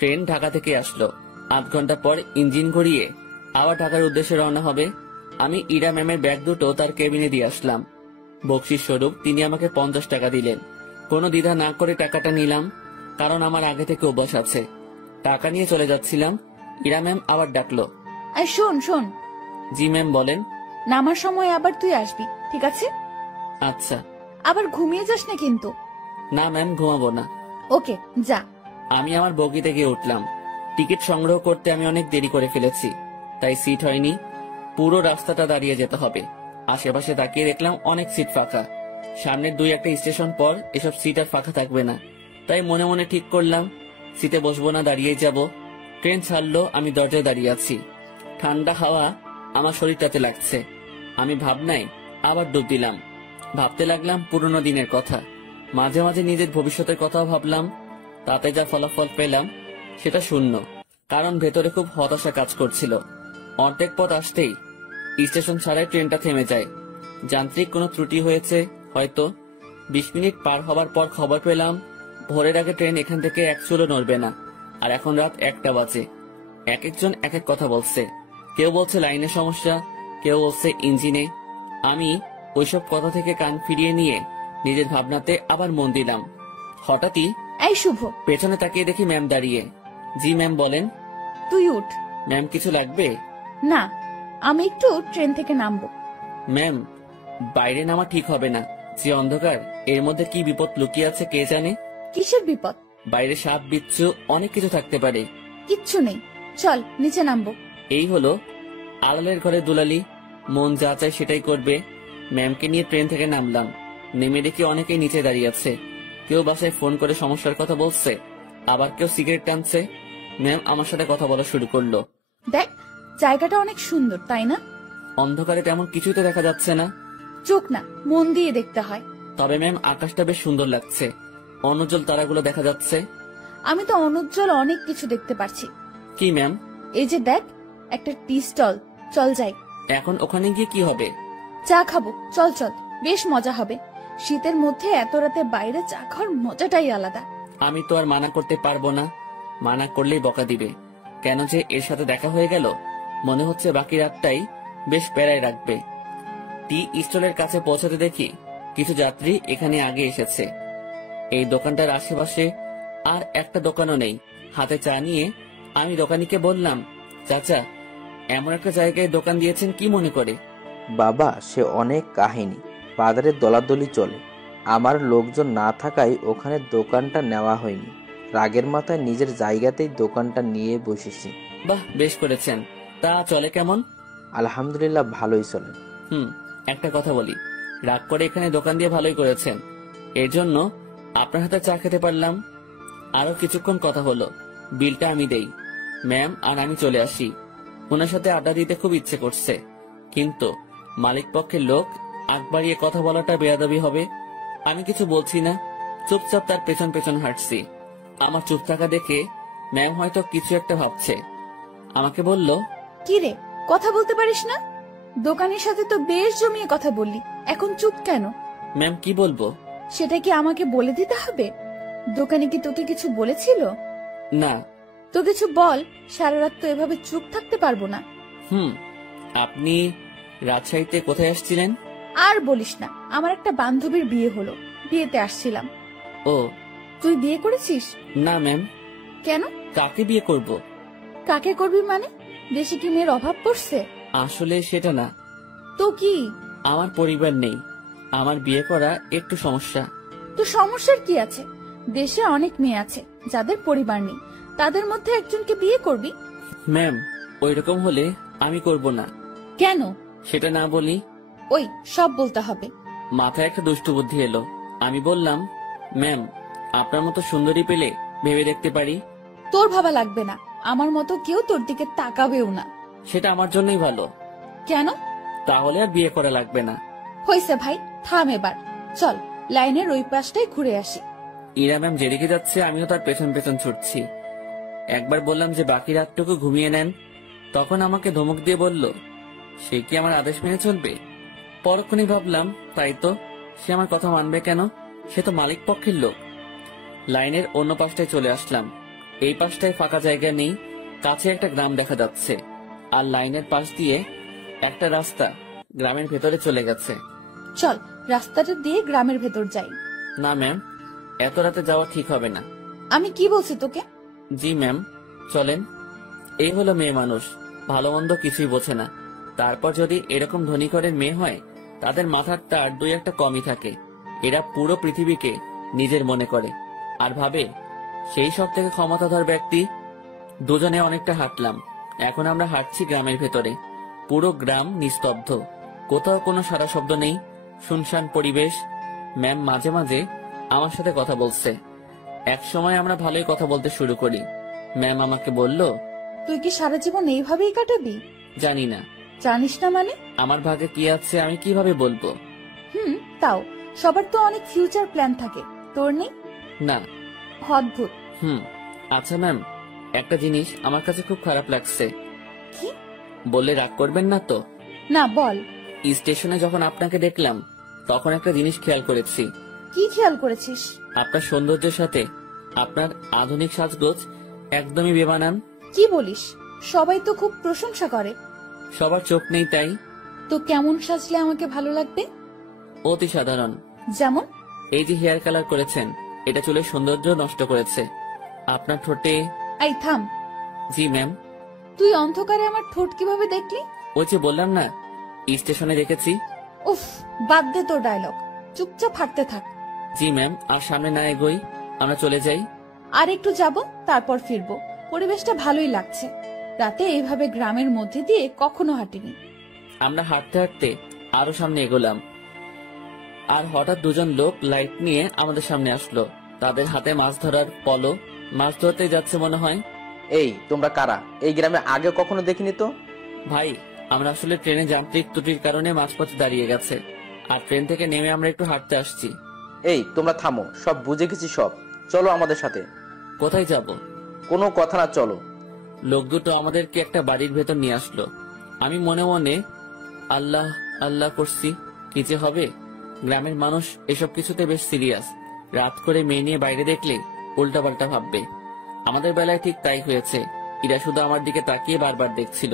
Train Dhaka থেকে আসলো। ৮ ঘন্টা পর ইঞ্জিন ঘুরিয়ে আবার ঢাকার উদ্দেশ্যে রওনা হবে। আমি ইরা ম্যামের ব্যাগ দুটো তার কেবিনে দিয়ে আসলাম। বকশিস স্বরূপ তিনি আমাকে 50 টাকা দিলেন। কোনো দ্বিধা না করে টাকাটা নিলাম, কারণ আমার আগে থেকে অভ্যাস আছে। টাকা নিয়ে চলে যাচ্ছিলাম, ইরা ম্যাম আবার ডাকলো। শোন শোন। জি ম্যাম বলেন। নামার সময় আবার তুই আসবি, ঠিক আছে? আচ্ছা। আবার ঘুমিয়ে যাস না কিন্তু। না ম্যাম, ঘুমাবো না। ওকে, যা। আমি আমার বগিতে গিয়ে উঠলাম। টিকিট সংগ্রহ করতে আমি অনেক দেরি করে ফেলেছি, তাই সিট হয়নি। পুরো রাস্তাটা দাঁড়িয়ে যেতে হবে। আশেপাশে তাকিয়ে দেখলাম অনেক সিট ফাঁকা। সামনের 2-1 স্টেশন পর এসব সিট আর ফাঁকা থাকবে না, তাই মনে মনে ঠিক করলাম সিটে বসবো না, দাঁড়িয়ে যাব। ট্রেন ছাড়লো, আমি দরজায় দাঁড়িয়ে আছি। ঠান্ডা হাওয়া আমার শরীরটাতে লাগছে। আমি ভাবনায় আবার ডুব দিলাম। ভাবতে লাগলাম পুরনো দিনের কথা। মাঝে মাঝে নিজের ভবিষ্যতের কথাও ভাবলাম। তাতে যা ফলাফল পেলাম সেটা শূন্য, কারণ ভেতরে খুব হতাশা কাজ করছিল। অর্ধেক পথ আসতেই স্টেশন ছাড়াই ট্রেনটা থেমে যায়। যান্ত্রিক কোনো ত্রুটি হয়েছে হয়তো। 20 মিনিট পার হবার পর খবর পেলাম ভোরের আগে ট্রেন এখান থেকে এক চুলও নড়বে না। আর এখন রাত 1টা বাজে। এক একজন এক এক কথা বলছে। কেউ বলছে লাইনের সমস্যা, কেউ বলছে ইঞ্জিনে। আমি ওইসব কথা থেকে কান ফিরিয়ে নিয়ে নিজের ভাবনাতে আবার মন দিলাম। হঠাৎই এই শুভ, পেছনে তাকিয়ে দেখি ম্যাম দাঁড়িয়ে। জি ম্যাম বলেন। তুই উঠ। ম্যাম কিছু লাগবে? না, আমি একটু ট্রেন থেকে নামবো। ম্যাম, বাইরে নামা ঠিক হবে না। যে অন্ধকার, এর মধ্যে কি বিপদ লুকিয়ে আছে কে জানে। কিসের বিপদ? বাইরে সাপ বিচ্ছু অনেক কিছু থাকতে পারে। কিচ্ছু নেই, চল নিচে নামবো। এই হলো আড়ালের ঘরে দুলালি, মন যা চায় সেটাই করবে। ম্যামকে নিয়ে ট্রেন থেকে নামলাম। নেমে দেখি অনেকেই নিচে দাঁড়িয়ে আছে। কেউ বাসায় ফোন করে সমস্যার কথা বলছে, আবার কেউ সিগারেট টানছে। ম্যাম আমার সাথে কথা বলা শুরু করলো। দেখ, জায়গাটা অনেক সুন্দর, তাই না? অন্ধকারে তেমন কিছুই তো দেখা যাচ্ছে না। চোখ না, মন দিয়ে দেখতে হয়। তবে ম্যাম আকাশটা বেশ সুন্দর লাগছে, অনুজ্জ্বল তারাগুলো দেখা যাচ্ছে। আমি তো অনুজ্জ্বল অনেক কিছু দেখতে পারছি। কি ম্যাম? এই যে দেখ, একটা টি স্টল, চল যাই। এখন ওখানে গিয়ে কি হবে? চা খাবো, চল চল, বেশ মজা হবে। শীতের মধ্যে এত রাতে বাইরে চা খাওয়ার মজাটাই আলাদা। আমি তো আর মানা করতে পারবো না, মানা করলেই বকা দিবে। কেন যে এর সাথে দেখা হয়ে গেল, মনে হচ্ছে বাকি রাতটাই বেশ প্যারায় রাখবে। টি স্টলের কাছে পৌঁছাতে দেখি কিছু যাত্রী এখানে আগে এসেছে। এই দোকানটার আশেপাশে আর একটা দোকানও নেই। হাতে চা নিয়ে আমি দোকানিকে বললাম, চাচা, এমন একটা জায়গায় দোকান দিয়েছেন কি মনে করে? বাবা, সে অনেক কাহিনী। বাজারে দলাদলি চলে। আমার লোকজন না থাকায় ওখানে দোকানটা নেওয়া হয়নি। রাগের মাথায় নিজের জায়গাতেই দোকানটা নিয়ে বসেছি। বাহ, বেশ করেছেন। তা চলে কেমন? আলহামদুলিল্লাহ, ভালোই চলে। একটা কথা বলি, রাগ করে এখানে দোকান দিয়ে ভালোই করেছেন। এর জন্য আপনার হাতে চা খেতে পারলাম। আরো কিছুক্ষণ কথা হলো, বিলটা আমি দেই। ম্যাম আর আমি চলে আসি। ওনার সাথে আড্ডা দিতে খুব ইচ্ছে করছে, কিন্তু মালিক পক্ষের লোক, আগ বাড়িয়ে কথা বলাটা বেয়াদবি হবে। আমি কিছু বলছি না, চুপচাপ তার পেছন পেছন হাঁটছি। আমার চুপ থাকা দেখে ম্যাম হয়তো কিছু একটা ভাবছে। আমাকে বলল, কি রে, কথা বলতে পারিস না? দোকানের সাথে তো বেশ জমিয়ে কথা বললি, এখন চুপ কেন? ম্যাম কি বলবো? সেটা কি আমাকে বলে দিতে হবে? দোকানে কি তোকে কিছু বলেছিল? না। তো কিছু বল, সারা রাত তো এভাবে চুপ থাকতে পারবো না। আপনি রাজশাহীতে কোথায় আসছিলেন? আর বলিস না, আমার একটা বান্ধবীর বিয়ে হলো, বিয়েতে আসছিলাম। ও, তুই বিয়ে করেছিস? না ম্যাম। কেন? কাকে বিয়ে করব? কাকে করবি মানে? দেশে কি মেয়ের অভাব পড়ছে? আসলে সেটা না। তো কি? আমার পরিবার নেই, আমার বিয়ে করা একটু সমস্যা। তো সমস্যার কি আছে? দেশে অনেক মেয়ে আছে যাদের পরিবার নেই, তাদের মধ্যে একজনকে বিয়ে করবি। ম্যাম, ওই রকম হলে আমি করব না। কেন? সেটা না বলি। ওই সব বলতে হবে। মাথায় একটা দুষ্টু বুদ্ধি এলো। আমি বললাম, ম্যাম, আপনার মতো সুন্দরী পেলে ভেবে দেখতে পারি। তোর ভাবা লাগবে না, আমার মতো কেউ তোর দিকে তাকাবেও না। সেটা আমার জন্যই ভালো। কেন? তাহলে আর বিয়ে করা লাগবে না। হইছে ভাই, থাম এবার। চল লাইনের ওই পাশটাই ঘুরে আসি। ইরা ম্যাম যেদিকে যাচ্ছে আমিও তার পেছন পেছন ছুটছি। একবার বললাম যে বাকি রাতটুকু ঘুমিয়ে নেন, তখন আমাকে ধমক দিয়ে বলল, সে কি আমার আদেশ মেনে চলবে? পরক্ষণই ভাবলাম, তাই তো, সে আমার কথা মানবে কেন? সে তো মালিক পক্ষের লোক। লাইনের অন্য পাশটায় চলে আসলাম। এই পাশটায় ফাঁকা জায়গা নেই, কাছে একটা গ্রাম দেখা যাচ্ছে, আর লাইনের পাশ দিয়ে একটা রাস্তা গ্রামের ভেতরে চলে গেছে। চল রাস্তাটা দিয়ে গ্রামের ভেতর যাই। না ম্যাম, এত রাতে যাওয়া ঠিক হবে না। আমি কি বলছি তোকে? জি ম্যাম, চলেন। এই হলো মেয়ে মানুষ, ভালো মন্দ কিছুই বোঝে না। তারপর যদি এরকম ধনী ঘরের মেয়ে হয়, তাদের মাথার তার দুই একটা কমই থাকে। এরা পুরো পৃথিবীকে নিজের মনে করে আর ভাবে সেই সব থেকে ক্ষমতাধর ব্যক্তি। দুজনে অনেকটা হাঁটলাম, এখন আমরা হাঁটছি গ্রামের ভেতরে। পুরো গ্রাম নিস্তব্ধ, কোথাও কোনো সারা শব্দ নেই, শুনশান পরিবেশ। ম্যাম মাঝে মাঝে আমার সাথে কথা বলছে। এক সময় আমরা ভালোই কথা বলতে শুরু করি। ম্যাম আমাকে বলল, তুই কি সারা জীবন এইভাবেই কাটাবি? জানি না, জানিস না মানে? আমার ভাগে কি আছে আমি কিভাবে বলবো। তাও সবার তো অনেক ফিউচার প্ল্যান থাকে, তোর নেই? না। অদ্ভুত। আচ্ছা ম্যাম, একটা জিনিস আমার কাছে খুব খারাপ লাগছে। কি? বললে রাগ করবেন না তো? না, বল। স্টেশনে যখন আপনাকে দেখলাম তখন একটা জিনিস খেয়াল করেছি। কি খেয়াল করেছিস? আপনার সৌন্দর্যের সাথে আপনার আধুনিক সাজগোজ একদমই বেমানান। কি বলিস? সবাই তো খুব প্রশংসা করে। সবার চোখ নেই তাই। তো কেমন সাজলে আমাকে ভালো লাগবে? অতি সাধারণ। যেমন? এই যে হেয়ার কালার করেছেন, এটা চুলের সৌন্দর্য নষ্ট করেছে। আপনার ঠোঁটে। এই থাম। জি ম্যাম। তুই অন্ধকারে আমার ঠোঁট কিভাবে দেখলি? ওই যে বললাম না, স্টেশনে দেখেছি। উফ, বাদ দে তোর ডায়লগ, চুপচাপ হাঁটতে থাক। জি ম্যাম, আর সামনে না এগোই, আমরা চলে যাই। আর একটু যাব, তারপর ফিরবো। পরিবেশটা ভালোই লাগছে। রাতে এইভাবে গ্রামের মধ্যে দিয়ে কখনো হাঁটিনি। আমরা হাঁটতে হাঁটতে আরো সামনে এগোলাম, আর হঠাৎ দুজন লোক লাইট নিয়ে আমাদের সামনে আসলো। তাদের হাতে মাছ ধরার পলো, মাছ ধরতে যাচ্ছে মনে হয়। এই তোমরা কারা? এই গ্রামে আগে কখনো দেখিনি তো। ভাই, আমরা আসলে ট্রেনে যান্ত্রিক ত্রুটির কারণে মাঝপথে দাঁড়িয়ে গেছে, আর ট্রেন থেকে নেমে আমরা একটু হাঁটতে আসছি। এই তোমরা থামো, সব বুঝে গেছি সব, চলো আমাদের সাথে। কোথায় যাব? কোনো কথা না, চলো। লোক দুটো আমাদেরকে একটা বাড়ির ভেতর নিয়ে আসলো। আমি মনে মনে আল্লাহ আল্লাহ করছি, কি যে হবে। গ্রামের মানুষ এসব কিছুতে বেশ সিরিয়াস। রাত করে মেয়ে নিয়ে বাইরে দেখলে উল্টাপাল্টা ভাববে। আমাদের বেলায় ঠিক তাই হয়েছে। এরা শুধু আমার দিকে তাকিয়ে বারবার দেখছিল।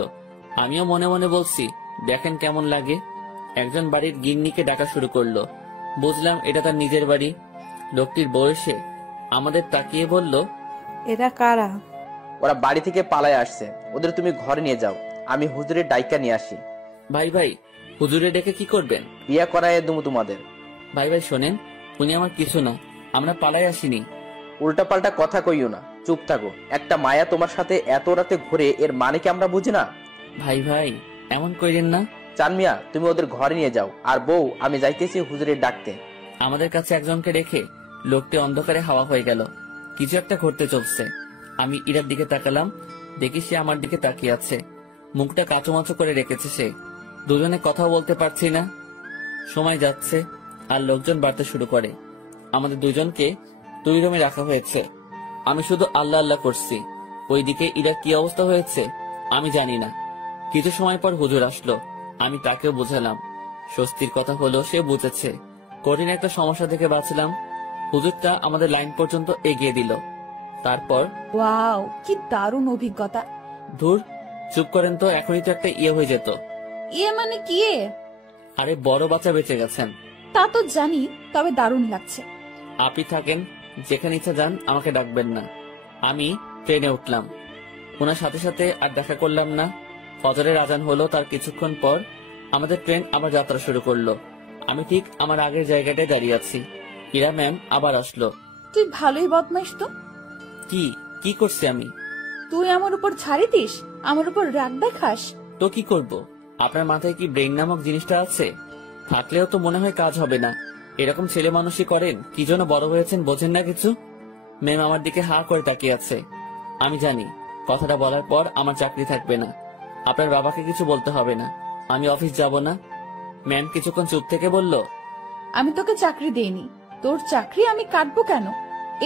আমিও মনে মনে বলছি, দেখেন কেমন লাগে। একজন বাড়ির গিন্নিকে ডাকা শুরু করলো। বুঝলাম এটা তার নিজের বাড়ি। লোকটির বয়সে আমাদের তাকিয়ে বলল, এরা কারা? ওরা বাড়ি থেকে পালায় আসছে, ওদের তুমি ঘরে নিয়ে যাও, আমি হুজুরের ডাইকা নিয়ে আসি। ভাই ভাই, হুজুরে ডেকে কি করবেন? বিয়া করায় দেবো তোমাদের। ভাই ভাই শোনেন, উনি আমার কিছু না, আমরা পালাই আসিনি। উল্টাপাল্টা কথা কইও না, চুপ থাকো। একটা মায়া তোমার সাথে এত রাতে ঘুরে, এর মানে কি আমরা বুঝি না? ভাই ভাই এমন কইরেন না। চান মিয়া, তুমি ওদের ঘরে নিয়ে যাও, আর বউ আমি যাইতেছি হুজুরের ডাকতে। আমাদের কাছে একজনকে রেখে লোকটি অন্ধকারে হাওয়া হয়ে গেল। কিছু একটা ঘটতে চলছে। আমি ইরার দিকে তাকালাম, দেখি সে আমার দিকে তাকিয়ে আছে। মুখটা কাঁচুমাচু করে রেখেছে সে। দুজনে কথাও বলতে পারছি না। সময় যাচ্ছে আর লোকজন বাড়তে শুরু করে। আমাদের দুজনকে দুই রুমে রাখা হয়েছে। আমি শুধু আল্লাহ আল্লাহ করছি। ওইদিকে ইরা কি অবস্থা হয়েছে আমি জানি না। কিছু সময় পর হুজুর আসলো। আমি তাকেও বুঝালাম। স্বস্তির কথা হলো সে বুঝেছে। কঠিন একটা সমস্যা থেকে বাঁচলাম। হুজুরটা আমাদের লাইন পর্যন্ত এগিয়ে দিল। তারপর ওয়াও, কি দারুণ অভিজ্ঞতা। ধুর, চুপ করেন তো, এখনই তো একটা ইয়ে হয়ে যেত। ইয়ে মানে কি? আরে বড় বাচ্চা বেঁচে গেছেন। তা তো জানি, তবে দারুণ লাগছে। আপনি থাকেন, যেখানে ইচ্ছা যান, আমাকে ডাকবেন না। আমি ট্রেনে উঠলাম। ওনার সাথে সাথে আর দেখা করলাম না। ফজরের আজান হলো, তার কিছুক্ষণ পর আমাদের ট্রেন আবার যাত্রা শুরু করলো। আমি ঠিক আমার আগের জায়গাটায় দাঁড়িয়ে আছি। ইরা ম্যাম আবার আসলো। তুই ভালোই বদমাইশ তো। কি করছি আমি? তুই আমার উপর ছাড়ি দিস, আমার উপর রাগ দেখাস। তো কি করব? আপনার মাথায় কি ব্রেন নামক জিনিসটা আছে? থাকলেও তো মনে হয় কাজ হবে না। এরকম ছেলে মানুষই করেন, কি জন্য বড় হয়েছেন বোঝেন না কিছু। ম্যাম আমার দিকে হা করে তাকিয়ে আছে। আমি জানি কথাটা বলার পর আমার চাকরি থাকবে না। আপনার বাবাকে কিছু বলতে হবে না, আমি অফিস যাব না। ম্যাম কিছুক্ষণ চুপ থেকে বলল, আমি তোকে চাকরি দেইনি, তোর চাকরি আমি কাটবো কেন?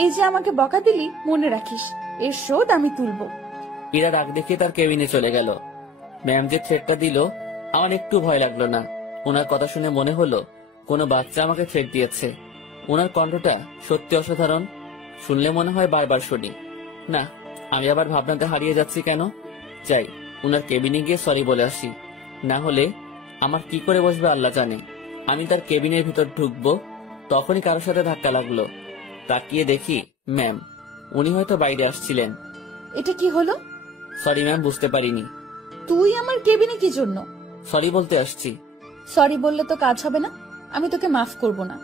এই যে আমাকে বকা দিলি, মনে রাখিস, এর শোধ আমি তুলবো। ইরা রাগ দেখিয়ে তার কেবিনে চলে গেল। ম্যাম যে থ্রেটটা দিল আমার একটু ভয় লাগলো না। ওনার কথা শুনে মনে হলো কোনো বাচ্চা আমাকে থ্রেট দিয়েছে। ওনার কণ্ঠটা সত্যি অসাধারণ। শুনলে মনে হয় বারবার শুনি। না, আমি আবার ভাবনাতে হারিয়ে যাচ্ছি কেন? যাই, উনার কেবিনে গিয়ে সরি বলে আসি। না হলে আমার কি করে বসবে আল্লাহ জানে। আমি তার কেবিনের ভিতর ঢুকবো, তখনই কারোর সাথে ধাক্কা লাগলো। তাকিয়ে দেখি ম্যাম। উনি হয়তো বাইরে আসছিলেন। এটা কি হলো? সরি ম্যাম, বুঝতে পারিনি। তুই আমার কেবিনে কি জন্য? সরি বলতে আসছি। সরি বললে তো কাজ হবে না, আমি তোকে মাফ করব না।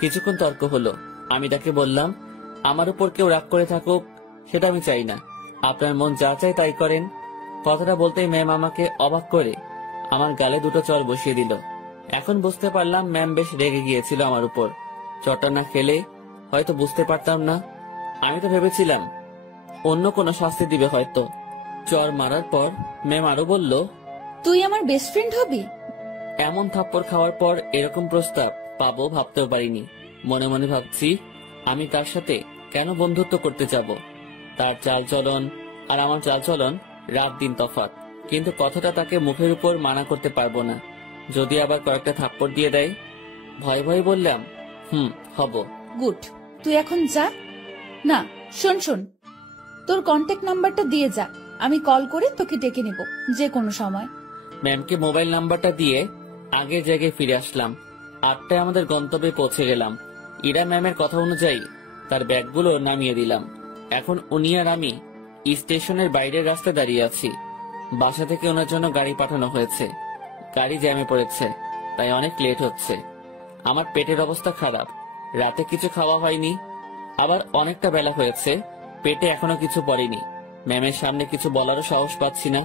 কিছুক্ষণ তর্ক হলো। আমি তাকে বললাম, আমার উপর কেউ রাগ করে থাকুক সেটা আমি চাই না, আপনার মন যা চায় তাই করেন। কথাটা বলতেই ম্যাম আমাকে অবাক করে আমার গালে দুটো চড় বসিয়ে দিল। এখন বুঝতে পারলাম ম্যাম বেশ রেগে গিয়েছিল আমার উপর। চড়টা না খেলে হয়তো বুঝতে পারতাম না। আমি তো ভেবেছিলাম অন্য কোনো শাস্তি দিবে হয়তো। চড় মারার পর ম্যাম আরো বলল, তুই আমার বেস্ট ফ্রেন্ড হবি? এমন থাপ্পড় খাওয়ার পর এরকম প্রস্তাব পাবো ভাবতেও পারিনি। মনে মনে ভাবছি, আমি তার সাথে কেন বন্ধুত্ব করতে যাব? তার চালচলন আর আমার চালচলন রাত দিন তফাৎ। কিন্তু কথাটা তাকে মুখের উপর মানা করতে পারবো না, যদি আবার কয়েকটা থাপ্পড় দিয়ে দেয়। ভয় ভয় বললাম, হব। গুড, তুই এখন যা। না, শোন শোন, তোর কন্ট্যাক্ট নাম্বারটা দিয়ে যা, আমি কল করে তোকে ডেকে নেব যে কোনো সময়। ম্যামকে মোবাইল নাম্বারটা দিয়ে আগের জায়গায় ফিরে আসলাম। 8টায় আমাদের গন্তব্যে পৌঁছে গেলাম। ইরা ম্যামের কথা অনুযায়ী তার ব্যাগগুলো নামিয়ে দিলাম। এখন উনি আর আমি স্টেশনের বাইরের রাস্তায় দাঁড়িয়ে আছি। বাসা থেকে ওনার জন্য গাড়ি পাঠানো হয়েছে। গাড়ি জ্যামে পড়েছে, তাই অনেক লেট হচ্ছে। আমার পেটের অবস্থা খারাপ, রাতে কিছু খাওয়া হয়নি, আবার অনেকটা বেলা হয়েছে, পেটে এখনো কিছু পড়েনি। ম্যামের সামনে কিছু বলারও সাহস পাচ্ছি না।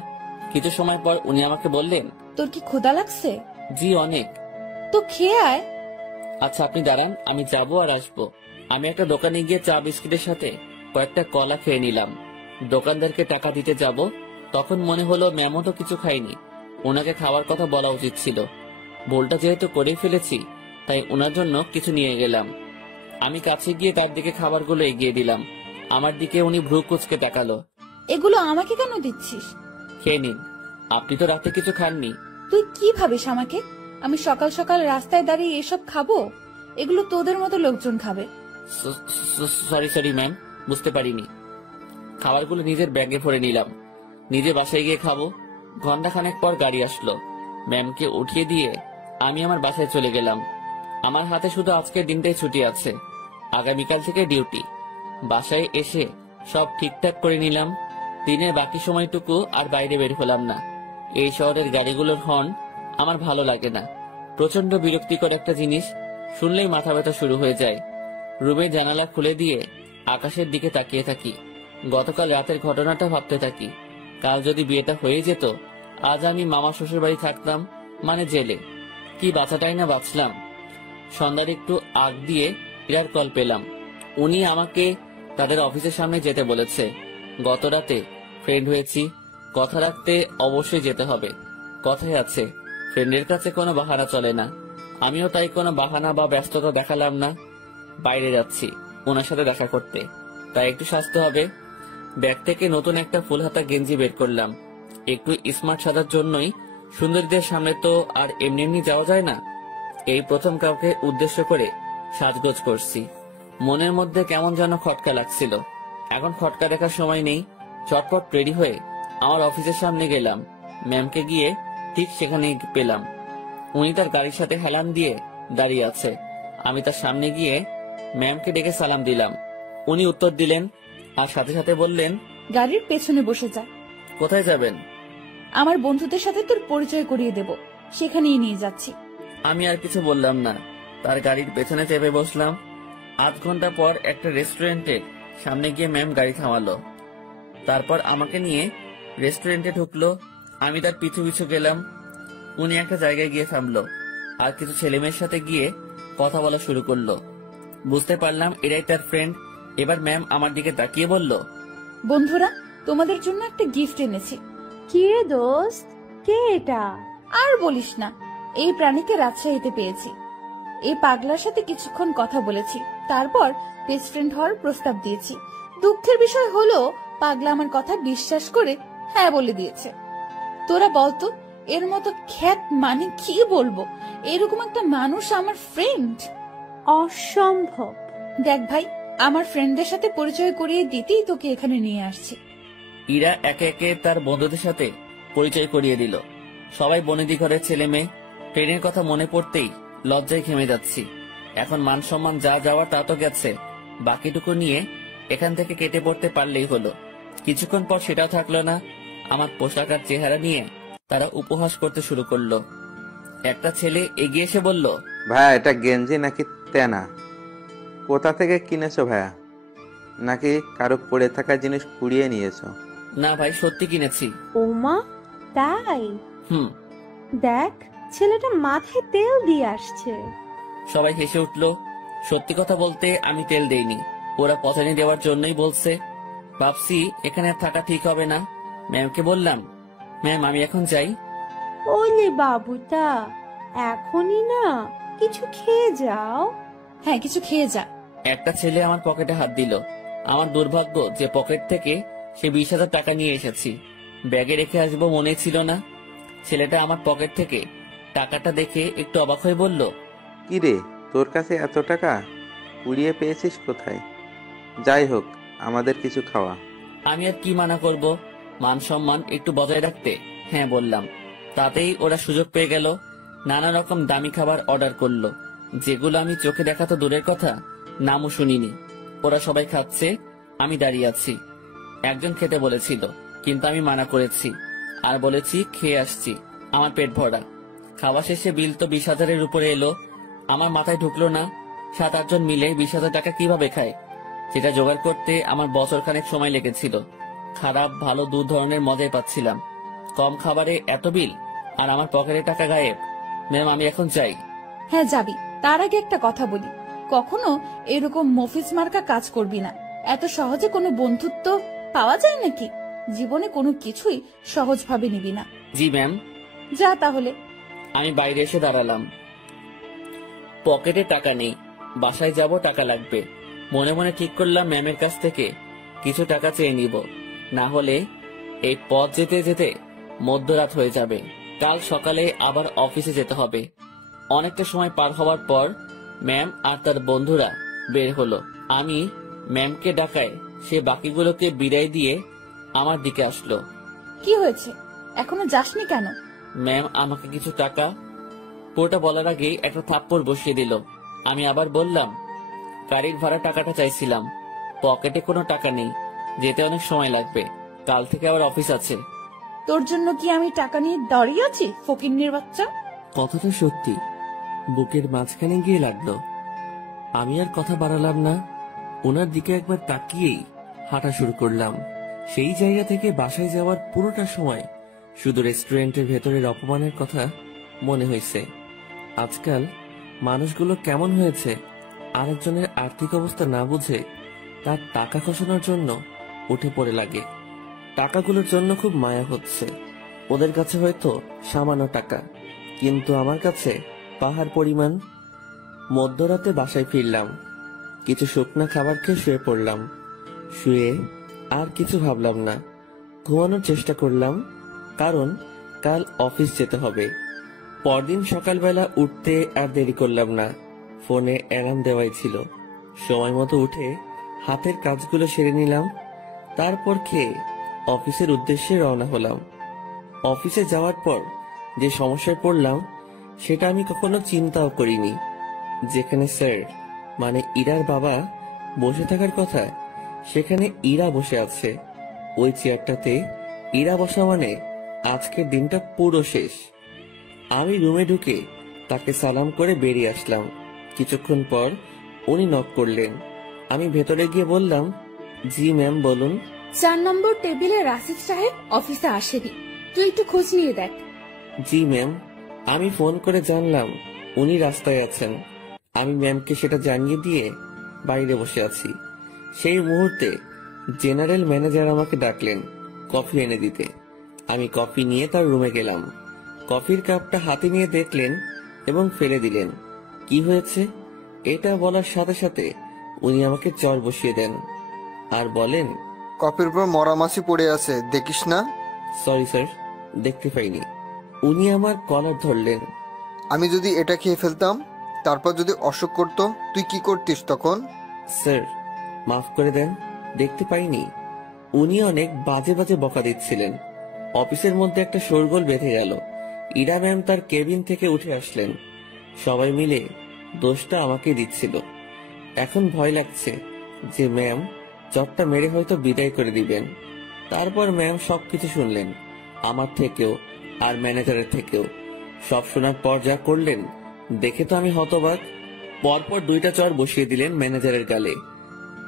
কিছু সময় পর উনি আমাকে বললেন, তোর কি ক্ষুধা লাগছে? জি অনেক। তো খেয়ে আয়। আচ্ছা আপনি দাঁড়ান, আমি যাবো আর আসবো। আমি একটা দোকানে গিয়ে চা বিস্কিটের সাথে কয়েকটা কলা খেয়ে নিলাম। দোকানদারকে টাকা দিতে যাব, তখন মনে হলো ম্যামও তো কিছু খাইনি, ওনাকে খাওয়ার কথা বলা উচিত ছিল। ভুলটা যেহেতু করেই ফেলেছি, তাই ওনার জন্য কিছু নিয়ে গেলাম। আমি কাছে গিয়ে তার দিকে খাবারগুলো এগিয়ে দিলাম। আমার দিকে উনি ভ্রু কুঁচকে তাকালো। এগুলো আমাকে কেন দিচ্ছিস? খেয়ে নিন, আপনি তো রাতে কিছু খাননি। তুই কি ভাবিস আমাকে? আমি সকাল সকাল রাস্তায় দাঁড়িয়ে এসব খাবো? এগুলো তোদের মতো লোকজন খাবে। সরি ম্যাম, বুঝতে পারিনি। খাবারগুলো নিজের ব্যাগে ভরে নিলাম। নিজে বাসায় গিয়ে খাবো। ঘন্টাখানেক পর গাড়ি আসলো। ম্যামকে উঠিয়ে দিয়ে আমি আমার বাসায় চলে গেলাম। আমার হাতে শুধু আজকের দিনটাই ছুটি আছে, আগামীকাল থেকে ডিউটি। বাসায় এসে সব ঠিকঠাক করে নিলাম। দিনের বাকি সময়টুকু আর বাইরে বের হলাম না। এই শহরের গাড়িগুলোর হর্ন আমার ভালো লাগে না। প্রচন্ড বিরক্তিকর একটা জিনিস, শুনলেই মাথা ব্যথা শুরু হয়ে যায়। রুমের জানালা খুলে দিয়ে আকাশের দিকে তাকিয়ে থাকি। গতকাল রাতের ঘটনাটা ভাবতে থাকি। কাল যদি বিয়েটা হয়ে যেত, আজ আমি মামা শ্বশুর বাড়ি থাকতাম, মানে জেলে। কি বাঁচাটাই না বাঁচলাম। সন্ধ্যার একটু আগ দিয়ে ইরার কল পেলাম। উনি আমাকে তাদের অফিসের সামনে যেতে বলেছে। গত রাতে ফ্রেন্ড হয়েছি, কথা রাখতে অবশ্যই যেতে হবে। কথাই আছে, ফ্রেন্ডের কাছে কোনো বাহানা চলে না। আমিও তাই কোনো বাহানা বা ব্যস্ততা দেখালাম না। বাইরে যাচ্ছি ওনার সাথে দেখা করতে, তাই একটু সাজতে হবে। ব্যাগ থেকে নতুন একটা ফুল হাতা গেঞ্জি বের করলাম। একটু স্মার্ট সাজার জন্যই। সুন্দরীদের সামনে তো আর এমনি এমনি যাওয়া যায় না। এই প্রথম কাউকে উদ্দেশ্য করে সাজগোজ করছি। মনের মধ্যে কেমন যেন খটকা লাগছিল। এখন খটকা দেখার সময় নেই। চটপট রেডি হয়ে আমার অফিসের সামনে গেলাম। ম্যামকে গিয়ে ঠিক সেখানে পেলাম। উনি তার গাড়ির সাথে হেলান দিয়ে দাঁড়িয়ে আছে। আমি তার সামনে গিয়ে ম্যামকে ডেকে সালাম দিলাম। উনি উত্তর দিলেন আর সাথে সাথে বললেন, গাড়ির পেছনে বসে যা। কোথায় যাবেন? আমার বন্ধুদের সাথে তোর পরিচয় করিয়ে দেব, সেখানেই নিয়ে যাচ্ছি। আমি আর কিছু বললাম না, তার গাড়ির পেছনে চেপে বসলাম। আধ ঘন্টা পর একটা রেস্টুরেন্টের সামনে গিয়ে ম্যাম গাড়ি থামালো। তারপর আমাকে নিয়ে রেস্টুরেন্টে ঢুকলো। আমি তার পিছু পিছু গেলাম। উনি একটা জায়গায় গিয়ে থামলো আর কিছু ছেলেমেয়ের সাথে গিয়ে কথা বলা শুরু করলো। বুঝতে পারলাম এরাই তার ফ্রেন্ড। এবার ম্যাম আমার দিকে তাকিয়ে বলল, বন্ধুরা, তোমাদের জন্য একটা গিফট এনেছি। কি রে দোস্ত, কে এটা? আর বলিস না, এই প্রাণীকে রাজশাহীতে পেয়েছি। এই পাগলার সাথে কিছুক্ষণ কথা বলেছি, তারপর বেস্ট ফ্রেন্ড হওয়ার প্রস্তাব দিয়েছি। দুঃখের বিষয় হলো পাগলা আমার কথা বিশ্বাস করে হ্যাঁ বলে দিয়েছে। তোরা বলতো, এর মতো খ্যাত মানে কি বলবো, এরকম একটা মানুষ আমার ফ্রেন্ড। অসম্ভব। দেখ ভাই, আমার ফ্রেন্ডদের সাথে পরিচয় করিয়ে দিতেই তোকে এখানে নিয়ে আসছি। ইরা একে একে তার বন্ধুদের সাথে পরিচয় করিয়ে দিল। সবাই বনেদি ঘরের ছেলে মেয়ে। ট্রেনের কথা মনে পড়তেই লজ্জায় ঘেমে যাচ্ছি। এখন মান সম্মান যা যাওয়ার তা তো গেছে, বাকিটুকু নিয়ে এখান থেকে কেটে পড়তে পারলেই হলো। কিছুক্ষণ পর সেটাও থাকলো না। আমার পোশাক আর চেহারা নিয়ে তারা উপহাস করতে শুরু করলো। একটা ছেলে এগিয়ে এসে বলল, ভাইয়া এটা গেঞ্জি নাকি তেনা? কোথা থেকে কিনেছো ভাইয়া? নাকি কারো পড়ে থাকা জিনিস কুড়িয়ে নিয়েছো? না ভাই, সত্যি কিনেছি। ওমা, তাই? হুম। দেখ, ছেলেটা মাথায় তেল দিয়ে আসছে। সবাই হেসে উঠল। সত্যি কথা বলতে আমি তেল দেইনি, ওরা পছানি দেওয়ার জন্যই বলছে। ভাবছি এখানে আর থাকা ঠিক হবে না। ম্যামকে বললাম, ম্যাম আমি এখন যাই। ওলে বাবুটা, এখনই না, কিছু খেয়ে যাও। হ্যাঁ, কিছু খেয়ে যা। একটা ছেলে আমার পকেটে হাত দিল। আমার দুর্ভাগ্য যে পকেট থেকে সে 20,000 টাকা নিয়ে এসেছি। ব্যাগে রেখে আসবো মনে ছিল না। ছেলেটা আমার পকেট থেকে টাকাটা দেখে একটু অবাক হয়ে বলল, কি রে, তোর কাছে এত টাকা কুড়িয়ে পেয়েছিস কোথায়? যাই হোক, আমাদের কিছু খাওয়া। আমি আর কি মানা করব, মান সম্মান একটু বজায় রাখতে হ্যাঁ বললাম। তাতেই ওরা সুযোগ পেয়ে গেল। নানা রকম দামি খাবার অর্ডার করলো, যেগুলো আমি চোখে দেখা তো দূরের কথা, নামও শুনিনি। ওরা সবাই খাচ্ছে, আমি দাঁড়িয়ে আছি। একজন খেতে বলেছিল, কিন্তু আমি মানা করেছি আর বলেছি খেয়ে আসছি, আমার পেট ভরা। খাওয়া শেষে বিল তো 20,000-এর উপরে এলো। আমার মাথায় ঢুকলো না 7-8 জন মিলে 20,000 টাকা কিভাবে খায়। যেটা জোগাড় করতে আমার বছরখানেক সময় লেগেছিল। খারাপ ভালো দু ধরনের মজাই পাচ্ছিলাম। কম খাবারে এত বিল, আর আমার পকেটে টাকা গায়েব। ম্যাম আমি এখন যাই। হ্যাঁ যাবি, তার আগে একটা কথা বলি, কখনো এরকম মফিজ মার্কা কাজ করবি না। এত সহজে কোনো বন্ধুত্ব পাওয়া যায় নাকি? জীবনে কোনো কিছুই সহজভাবে নিবি না। জি ম্যাম। যা তাহলে। আমি বাইরে এসে দাঁড়ালাম। পকেটে টাকা নেই, বাসায় যাব টাকা লাগবে। মনে মনে ঠিক করলাম ম্যামের কাছ থেকে কিছু টাকা চেয়ে নিব, না হলে এই পথ যেতে যেতে মধ্যরাত হয়ে যাবে। কাল সকালে আবার অফিসে যেতে হবে। অনেকটা সময় পার হওয়ার পর ম্যাম আর তার বন্ধুরা বের হলো। আমি ম্যামকে ডাকায় সে বাকিগুলোকে বিদায় দিয়ে আমার দিকে আসলো। কি হয়েছে, এখনো যাসনি কেন? ম্যাম আমাকে কিছু টাকা, পুরোটা বলার আগেই একটা থাপ্পড় বসিয়ে দিল। আমি আবার বললাম, গাড়ির ভাড়া টাকাটা চাইছিলাম, পকেটে কোনো টাকা নেই, যেতে অনেক সময় লাগবে, কাল থেকে আবার অফিস আছে। তোর জন্য কি আমি টাকা নিয়ে দাঁড়িয়ে আছি, ফকিন্নির বাচ্চা? কথাটা সত্যি বুকের মাঝখানে গিয়ে লাগলো। আমি আর কথা বাড়ালাম না, ওনার দিকে একবার তাকিয়েই হাঁটা শুরু করলাম। সেই জায়গা থেকে বাসায় যাওয়ার পুরোটা সময় শুধু রেস্টুরেন্টের ভেতরের অপমানের কথা মনে হয়েছে। আজকাল মানুষগুলো কেমন হয়েছে, আরেকজনের আর্থিক অবস্থা না বুঝে তার টাকা খসানোর জন্য উঠে পড়ে লাগে। টাকাগুলোর জন্য খুব মায়া হচ্ছে। ওদের কাছে হয়তো সামান্য টাকা, কিন্তু আমার কাছে পাহাড় পরিমাণ। মধ্যরাতে বাসায় ফিরলাম, কিছু শুকনা খাবার খেয়ে শুয়ে পড়লাম। শুয়ে আর কিছু ভাবলাম না, ঘুমানোর চেষ্টা করলাম, কারণ কাল অফিস যেতে হবে। পরদিন সকালবেলা উঠতে আর দেরি করলাম না, ফোনে অ্যালার্ম দেওয়াই ছিল। সময় মতো উঠে হাতের কাজগুলো সেরে নিলাম, তারপর খেয়ে অফিসের উদ্দেশ্যে রওনা হলাম। অফিসে যাওয়ার পর যে সমস্যায় পড়লাম সেটা আমি কখনো চিন্তাও করিনি। যেখানে স্যার মানে ইরার বাবা বসে থাকার কথা, সেখানে ইরা বসে আছে। ওই চেয়ারটাতে ইরা বসা মানে আজকের দিনটা পুরো শেষ। আমি রুমে ঢুকে তাকে সালাম করে বেরিয়ে আসলাম। কিছুক্ষণ পর উনি নক করলেন। আমি ভেতরে গিয়ে বললাম, জি ম্যাম বলুন। 4 নম্বর টেবিলে রাশিদ সাহেব অফিসে আসেনি, তুই একটু খোঁজ নিয়ে দেখ। জি ম্যাম। আমি ফোন করে জানলাম উনি রাস্তায় আছেন। আমি ম্যামকে সেটা জানিয়ে দিয়ে বাইরে বসে আছি। সেই মুহূর্তে জেনারেল ম্যানেজার আমাকে ডাকলেন কফি এনে দিতে। আমি কফি নিয়ে তার রুমে গেলাম। কফির কাপটা হাতে নিয়ে দেখলেন এবং ফেলে দিলেন। কি হয়েছে এটা বলার সাথে সাথে উনি আমাকে চর বসিয়ে দেন আর বলেন, কফির উপর মরা মাছি পড়ে আছে, দেখিস না? সরি স্যার, দেখতে পাইনি। উনি আমার কলার ধরলেন। আমি যদি এটা খেয়ে ফেলতাম, তারপর যদি অসুখ করতো, তুই কি করতিস তখন? স্যার মাফ করে দেন, দেখতে পাইনি। উনি অনেক বাজে বাজে বকা দিচ্ছিলেন। অফিসের মধ্যে একটা শোরগোল বেঁধে গেল। ইরা ম্যাম তার কেবিন থেকে উঠে আসলেন। সবাই মিলে দোষটা আমাকে দিচ্ছিল। এখন ভয় লাগছে যে ম্যাম চটটা মেরে হয়তো বিদায় করে দিবেন। তারপর ম্যাম সবকিছু শুনলেন, আমার থেকেও আর ম্যানেজারের থেকেও। সব শোনার পর যা করলেন দেখে তো আমি হতবাক। পরপর 2টা চড় বসিয়ে দিলেন ম্যানেজারের গালে।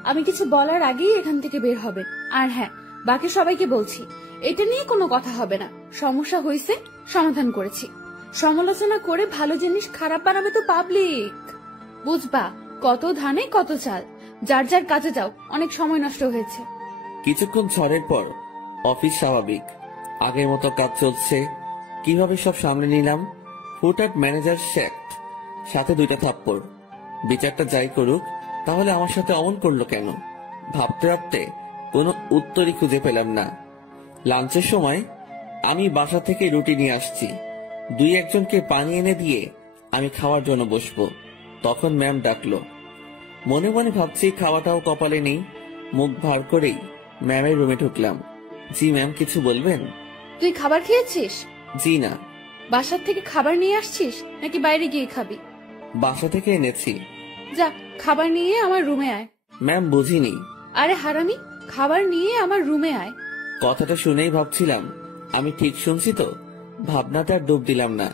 আমি কিছু বলার আগেই এখান থেকে বের হবেন। আর হ্যাঁ, বাকি সবাইকে বলছি, এটা নিয়ে কোনো কথা হবে না। সমস্যা হয়েছে, সমাধান করেছি। সমালোচনা করে ভালো জিনিস খারাপ বানাবে তো পাবলিক। বুঝবা, কত ধানে কত চাল। যার যার কাজে যাও, অনেক সময় নষ্ট হয়েছে। কিছুক্ষণ ছাড়ের পর অফিস স্বাভাবিক, আগের মতো কাজ চলছে। কিভাবে সব সামনে নিলাম। হুটহাট ম্যানেজার শ্যাক্ট, সাথে 2টা থাপ্পড়। বিচারটা যাই করুক, তাহলে আমার সাথে অমন করলো কেন? ভাবতে ভাবতে কোনো উত্তরই খুঁজে পেলাম না। লাঞ্চের সময় আমি বাসা থেকে রুটি নিয়ে আসছি। 2-1জনকে পানি এনে দিয়ে আমি খাওয়ার জন্য বসবো। তখন ম্যাম ডাকলো। মনে মনে ভাবছি খাওয়াটাও কপালে নেই। মুখ ভার করেই ম্যামের রুমে ঢুকলাম। জি ম্যাম, কিছু বলবেন? তুই খাবার খেয়েছিস? জি না। বাসার থেকে খাবার নিয়ে আসছিস নাকি বাইরে গিয়ে খাবি? বাসা থেকে এনেছি। যা, খাবার নিয়ে আমার রুমে আয়। ম্যাম, বুঝিনি। আরে হারামি, খাবার নিয়ে আমার রুমে আয়। কথাটা শুনেই ভাবছিলাম আমি ঠিক শুনছি তো। ভাবনাটা আর ডুব দিলাম না।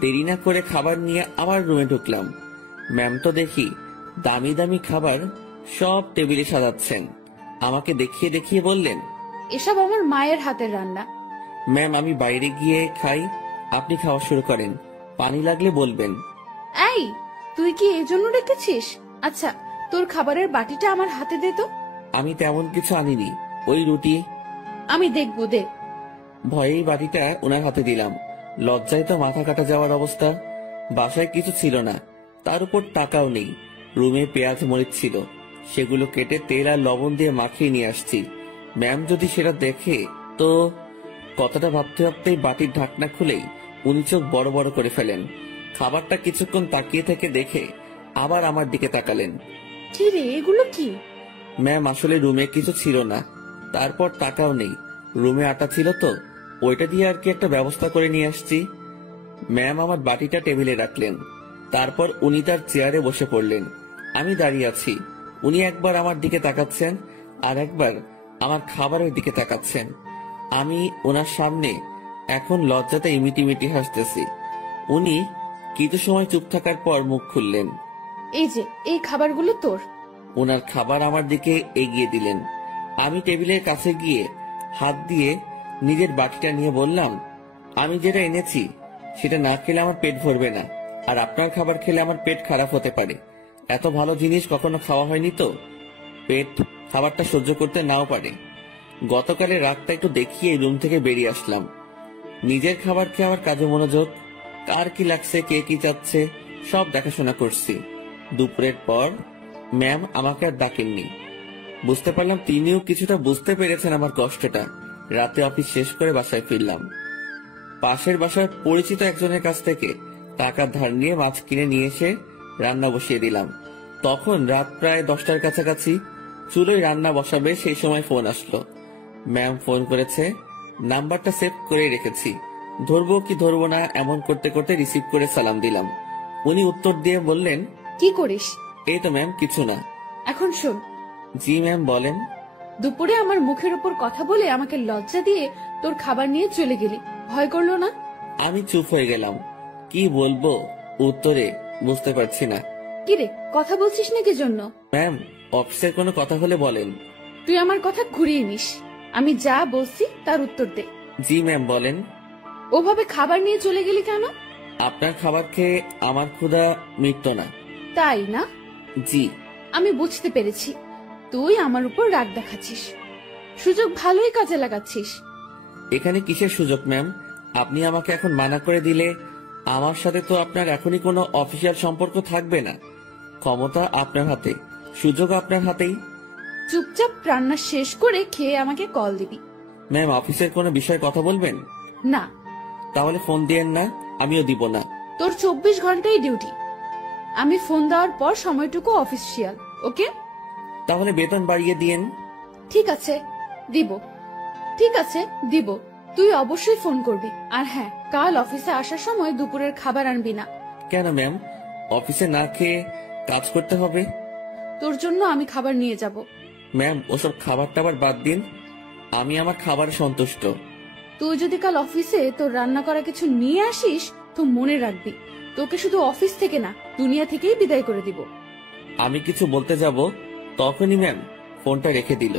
দেরি না করে খাবার নিয়ে আমার রুমে ঢুকলাম। ম্যাম তো দেখি দামি দামি খাবার সব টেবিলে সাজাচ্ছেন। আমাকে দেখিয়ে দেখিয়ে বললেন, এসব আমার মায়ের হাতের রান্না। ম্যাম, আমি বাইরে গিয়ে খাই, আপনি খাওয়া শুরু করেন। পানি লাগলে বলবেন। এই, তুই কি এই জন্য রেখেছিস? আচ্ছা, তোর খাবারের বাটিটা আমার হাতে দে তো। আমি তেমন কিছু আনিনি, ওই রুটি। আমি দেখবো, দে। ভয়েই বাটিটা ওনার হাতে দিলাম। লজ্জায় তো মাথা কাটা যাওয়ার অবস্থা। বাসায় কিছু ছিল না, তার উপর টাকাও নেই। রুমে পেঁয়াজ মরিচ ছিল, সেগুলো কেটে তেল আর লবণ দিয়ে মাখিয়ে নিয়ে আসছি। ম্যাম যদি সেটা দেখে তো। কথাটা ভাবতে ভাবতেই বাটির ঢাকনা খুলেই উনি চোখ বড় বড় করে ফেলেন। খাবারটা কিছুক্ষণ তাকিয়ে থেকে দেখে আবার আমার দিকে তাকালেন। কি রে, এগুলো কি? ম্যাম, আসলে রুমে কিছু ছিল না, তারপর টাকাও নেই। রুমে আটা ছিল তো, ওইটা দিয়ে আর কি একটা ব্যবস্থা করে নিয়ে আসছি। ম্যাম আমার বাটিটা টেবিলে রাখলেন। তারপর উনি তার চেয়ারে বসে পড়লেন। আমি দাঁড়িয়ে আছি। উনি একবার আমার দিকে তাকাচ্ছেন, আর একবার আমার খাবারের দিকে তাকাচ্ছেন। আমি ওনার সামনে এখন লজ্জাতে ইমিটিমিটি হাসতেছি। উনি কিছু সময় চুপ থাকার পর মুখ খুললেন। এই যে, এই খাবারগুলো তোর। ওনার খাবার আমার দিকে এগিয়ে দিলেন। আমি টেবিলের কাছে গিয়ে হাত দিয়ে নিজের বাটিটা নিয়ে বললাম, আমি যেটা এনেছি সেটা না খেলে আমার পেট ভরবে না, আর আপনার খাবার খেলে আমার পেট খারাপ হতে পারে। এত ভালো জিনিস কখনো খাওয়া হয়নি তো, পেট খাবারটা সহ্য করতে নাও পারে। গতকালের রাতটা একটু দেখিয়ে রুম থেকে বেরিয়ে আসলাম। নিজের খাবার খেয়ে আমার কাজে মনোযোগ। কার কি লাগছে, কে কি চাচ্ছে, সব দেখাশোনা করছি। দুপুরের পর ম্যাম আমাকে আর ডাকেননি। বুঝতে পারলাম তিনিও কিছুটা বুঝতে পেরেছেন আমার কষ্টটা। রাতে অফিস শেষ করে বাসায় ফিরলাম। পাশের বাসার পরিচিত একজনের কাছ থেকে টাকা ধার নিয়ে মাছ কিনে নিয়ে এসে রান্না বসিয়ে দিলাম। তখন রাত প্রায় 10টার কাছাকাছি। চুলোয় রান্না বসাবে সেই সময় ফোন আসলো। ম্যাম ফোন করেছে, নাম্বারটা সেভ করে রেখেছি। ধরবো কি ধরবো না এমন করতে করতে রিসিভ করে সালাম দিলাম। উনি উত্তর দিয়ে বললেন, কি করিস? এই তো ম্যাম, কিছু না। এখন শোন। জি ম্যাম, বলেন। দুপুরে আমার মুখের উপর কথা বলে আমাকে লজ্জা দিয়ে তোর খাবার নিয়ে চলে গেলি, ভয় করলো না? আমি চুপ হয়ে গেলাম। কি বলবো উত্তরে বুঝতে পারছি না। কিরে, কথা বলছিস না কি জন্য? ম্যাম, অফিসের কোনো কথা হলে বলেন। তুই আমার কথা ঘুরিয়ে নিস। আমি যা বলছি তার উত্তর দে। জি ম্যাম, বলেন। ওভাবে খাবার নিয়ে চলে গেলি কেন? আপনার খাবার খেয়ে আমার ক্ষুধা মিটত না। তাই না? জি। আমি বুঝতে পেরেছি, তুই আমার উপর রাগ দেখাচ্ছিস। সুযোগ ভালোই কাজে লাগাচ্ছিস। এখানে কিসের সুযোগ ম্যাম? আপনি আমাকে এখন মানা করে দিলে আমার সাথে তো আপনার এখনই কোনো অফিসিয়াল সম্পর্ক থাকবে না। ক্ষমতা আপনার হাতে, সুযোগ আপনার হাতেই। চুপচাপ রান্না শেষ করে খেয়ে আমাকে কল দিবি। ম্যাম, অফিসের কোনো বিষয়ে কথা বলবেন? না। তাহলে ফোন দিয়েন না, আমিও দিব না। তোর 24 ঘন্টাই ডিউটি। আমি ফোন দেওয়ার পর সময়টুকু অফিসিয়াল, ওকে? তাহলে বেতন বাড়িয়ে দিয়েন। ঠিক আছে, দিব। ঠিক আছে, দিব। তুই অবশ্যই ফোন করবি। আর হ্যাঁ, কাল অফিসে আসার সময় দুপুরের খাবার আনবি না। কেন ম্যাম? অফিসে না খেয়ে কাজ করতে হবে? তোর জন্য আমি খাবার নিয়ে যাব। ম্যাম, ওসব খাবার টাবার বাদ দিন, আমি আমার খাবার সন্তুষ্ট। তুই যদি কাল অফিসে তোর রান্না করা কিছু নিয়ে আসিস তো মনে রাখবি, তোকে শুধু অফিস থেকে না, দুনিয়া থেকেই বিদায় করে দিব। আমি কিছু বলতে যাব তখনই ম্যাম ফোনটা রেখে দিল।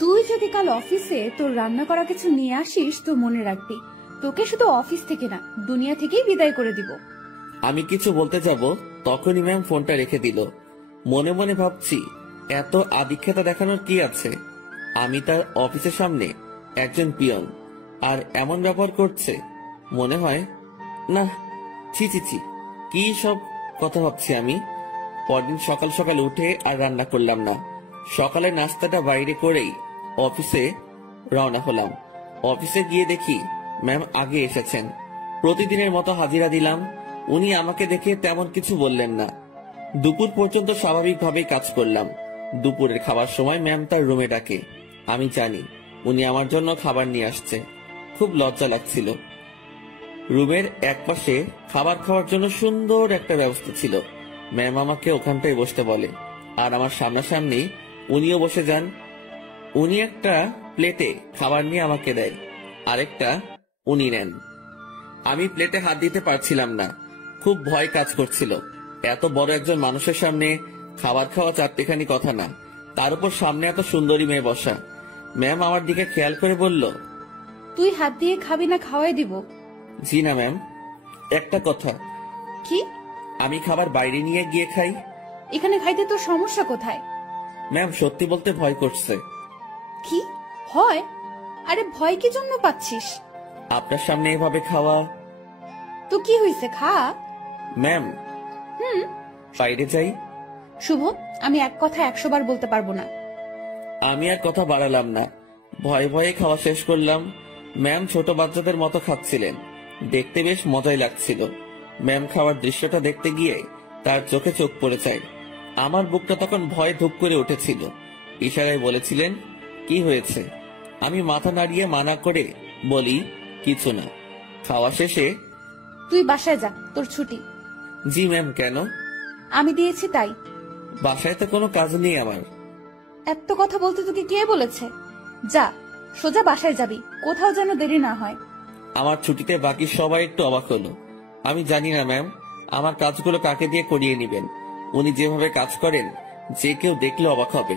তুই যদি কাল অফিসে তোর রান্না করা কিছু নিয়ে আসিস তো মনে রাখবি, তোকে শুধু অফিস থেকে না, দুনিয়া থেকেই বিদায় করে দিব। আমি কিছু বলতে যাব তখনই ম্যাম ফোনটা রেখে দিল। মনে মনে ভাবছি, এত আদিক্ষেতা দেখানোর কি আছে? আমি তার অফিসের সামনে একজন পিয়ন, আর এমন ব্যবহার করছে। মনে হয় না, ছি ছি ছি, কি সব কথা ভাবছি আমি। পরদিন সকাল সকাল উঠে আর রান্না করলাম না। সকালে নাস্তাটা বাইরে করেই অফিসে রওনা হলাম। অফিসে গিয়ে দেখি ম্যাম আগে এসেছেন। প্রতিদিনের মতো হাজিরা দিলাম। উনি আমাকে দেখে তেমন কিছু বললেন না। দুপুর পর্যন্ত স্বাভাবিকভাবেই কাজ করলাম। দুপুরের খাবার সময় ম্যাম তার রুমে ডাকে। আমি জানি উনি আমার জন্য খাবার নিয়ে আসছে। খুব লজ্জা লাগছিল। রুমের একপাশে খাবার খাওয়ার জন্য সুন্দর একটা ব্যবস্থা ছিল। ম্যাম আমাকে ওখানটায় বসতে বলে, আর আমার সামনাসামনি উনিও বসে যান। উনি একটা প্লেটে খাবার নিয়ে আমাকে দেয়, আরেকটা উনি নেন। আমি প্লেটে হাত দিতে পারছিলাম না, খুব ভয় কাজ করছিল। এত বড় একজন মানুষের সামনে খাবার খাওয়া চারটেখানি কথা না, তার উপর সামনে এত সুন্দরী মেয়ে বসা। ম্যাম আমার দিকে খেয়াল করে বলল, তুই হাত দিয়ে খাবি না খাওয়াই দিব? জি না ম্যাম। একটা কথা, কি? আমি খাবার বাইরে নিয়ে গিয়ে খাই। এখানে খাইতে তোর সমস্যা কোথায়? ম্যাম, সত্যি বলতে ভয় করছে। কি ভয়? আরে ভয় কি জন্য পাচ্ছিস? আপনার সামনে এভাবে খাওয়া। তো কি হয়েছে, খা। ম্যাম, বাইরে যাই। শুভ, আমি এক কথা 100 বার বলতে পারবো না। আমি আর কথা বাড়ালাম না, ভয়ে ভয়ে খাওয়া শেষ করলাম। ম্যাম ছোট বাচ্চাদের মতো খাচ্ছিলেন, দেখতে বেশ মজাই লাগছিল। ম্যাম খাওয়ার দৃশ্যটা দেখতে গিয়ে তার চোখে চোখ পড়ে যায়। আমার বুকটা তখন ভয়ে ধুপ করে উঠেছিল। ইশারায় বলেছিলেন, কি হয়েছে? আমি মাথা নাড়িয়ে মানা করে বলি, কিছু না। খাওয়া শেষে, তুই বাসায় যা, তোর ছুটি। জি ম্যাম। কেন? আমি দিয়েছি তাই। বাসায় তো কোনো কাজ নেই আমার। এত কথা বলতে তোকে কে বলেছে? যা, সোজা বাসায় যাবি, কোথাও যেন দেরি না হয়। আমার ছুটিতে বাকি সবাই একটু অবাক হলো। আমি জানি না ম্যাম, আমার কাজগুলো কাকে দিয়ে করিয়ে নিবেন। উনি যেভাবে কাজ করেন, যে কেউ দেখলে অবাক হবে।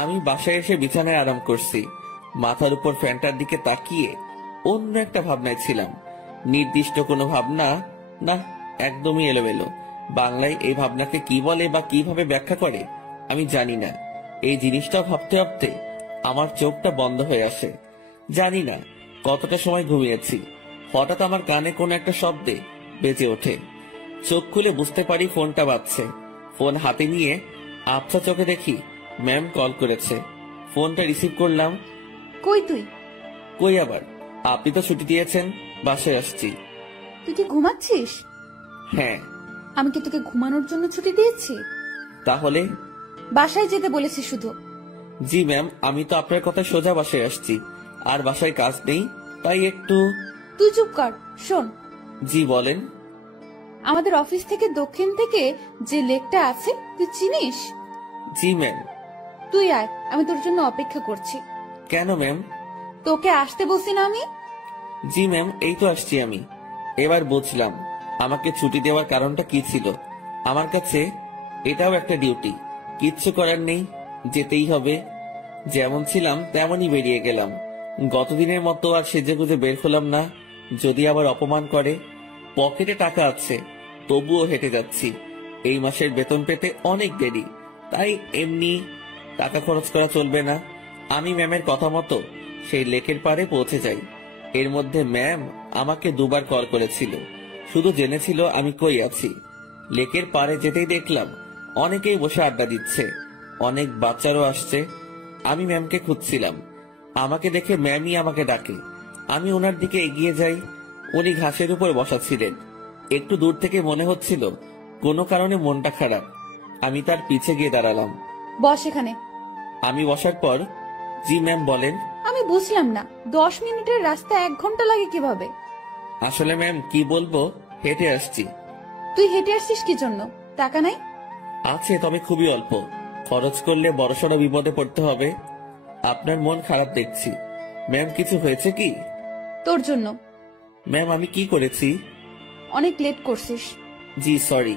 আমি বাসায় এসে বিছানায় আরাম করছি। মাথার উপর ফ্যানটার দিকে তাকিয়ে অন্য একটা ভাবনায় ছিলাম। নির্দিষ্ট কোনো ভাবনা না, একদমই এলোমেলো। বাংলায় এই ভাবনাকে কি বলে বা কিভাবে ব্যাখ্যা করে আমি জানি না। এই জিনিসটা ভাবতে ভাবতে আমার চোখটা বন্ধ হয়ে আসে। জানি না কতটা সময় ঘুমিয়েছি। হঠাৎ আমার কানে কোনো একটা শব্দে বেজে ওঠে। চোখ খুলে বুঝতে পারি ফোনটা বাজছে। ফোন হাতে নিয়ে আবছা চোখে দেখি ম্যাম কল করেছে। ফোনটা রিসিভ করলাম। কই তুই? কই আবার, আপনি তো ছুটি দিয়েছেন, বাসায় আসছি। তুই কি ঘুমাচ্ছিস? হ্যাঁ। আমি কি তোকে ঘুমানোর জন্য ছুটি দিয়েছি? তাহলে? বাসায় যেতে বলেছি শুধু। জি ম্যাম, আমি তো আপনার কথা সোজা বাসায় আসছি। আর বাসায় কাজ নেই, তাই একটু। তুই চুপ কর, শোন। জি বলেন। আমাদের অফিস থেকে দক্ষিণ থেকে যে লেকটা আছে তুই চিনিস? জি ম্যাম। তুই আয়, আমি তোর জন্য অপেক্ষা করছি। কেন ম্যাম? তোকে আসতে বলছি না আমি? জি ম্যাম, এই তো আসছি আমি। এবার বুঝলাম আমাকে ছুটি দেওয়ার কারণটা কি ছিল। আমার কাছে এটাও একটা ডিউটি, কিচ্ছু করার নেই, যেতেই হবে। যেমন ছিলাম তেমনই বেরিয়ে গেলাম। গতদিনের মতো আর সেজেগুজে বের হলাম না, যদি আবার অপমান করে। পকেটে টাকা আছে, তবুও হেঁটে যাচ্ছি। এই মাসের বেতন পেতে অনেক দেরি, তাই এমনি টাকা খরচ করা চলবে না। আমি ম্যামের কথা মতো সেই লেকের পাড়ে পৌঁছে যাই। এর মধ্যে ম্যাম আমাকে 2 বার কল করেছিল, শুধু জেনেছিল আমি কই আছি। লেকের পাড়ে যেতেই দেখলাম অনেকেই বসে আড্ডা দিচ্ছে, অনেক বাচ্চারও আসছে। আমি ম্যামকে খুঁজছিলাম। আমাকে দেখে ম্যামই আমাকে ডাকে। আমি ওনার দিকে এগিয়ে যাই। উনি ঘাসের উপর বসা ছিলেন। একটু দূর থেকে মনে হচ্ছিল কোনো কারণে মনটা খারাপ। আমি তার পিছে গিয়ে দাঁড়ালাম। বস এখানে। আমি বসার পর, জি ম্যাম বলেন। আমি আমি বুঝলাম না, 10 মিনিটের রাস্তা 1 ঘন্টা লাগে কিভাবে? আসলে ম্যাম কি বলবো, হেঁটে আসছি। তুই হেঁটে আসছিস কি জন্য? টাকা নাই? আছে, তবে খুবই অল্প। খরচ করলে বড়সড় বিপদে পড়তে হবে। আপনার মন খারাপ দেখছি। ম্যাম কিছু হয়েছে কি? তোর জন্য। ম্যাম আমি কি করেছি? অনেক লেট করছিস। জি সরি।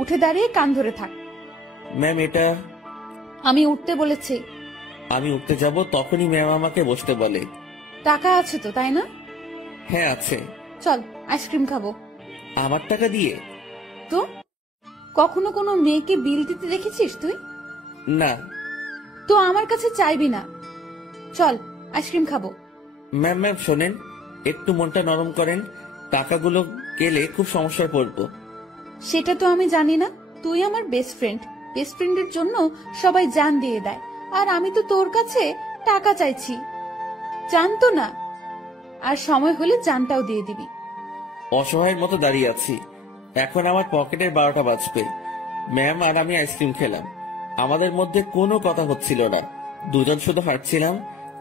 উঠে দাঁড়িয়ে কান ধরে থাক। ম্যাম এটা আমি উঠতে বলেছি। আমি উঠতে যাব তখনই ম্যাম আমাকে বসতে বলে। টাকা আছে তো, তাই না? হ্যাঁ আছে। চল আইসক্রিম খাবো। আমার টাকা দিয়ে? তো কখনো কোনো মেয়েকে বিল দিতে দেখেছিস তুই? না। তো আমার কাছে চাইবি না। চল আইসক্রিম খাবো। ম্যাম ম্যাম শোনেন, একটু মনটা নরম করেন। টাকাগুলো গেলে খুব সমস্যায় পড়বো। সেটা তো আমি জানি না। তুই আমার বেস্ট ফ্রেন্ড। বেস্ট ফ্রেন্ডের জন্য সবাই জান দিয়ে দেয়, আর আমি তো তোর কাছে টাকা চাইছি। জানতো না, আর সময় হলে জানটাও দিয়ে দিবি। অসহায়ের মতো দাঁড়িয়ে আছি। এখন আমার পকেটের 12টা বাজবে। ম্যাম আর আমি আইসক্রিম খেলাম। আমাদের মধ্যে কোনো কথা হচ্ছিল না। দুজন শুধু হাঁটছিলাম,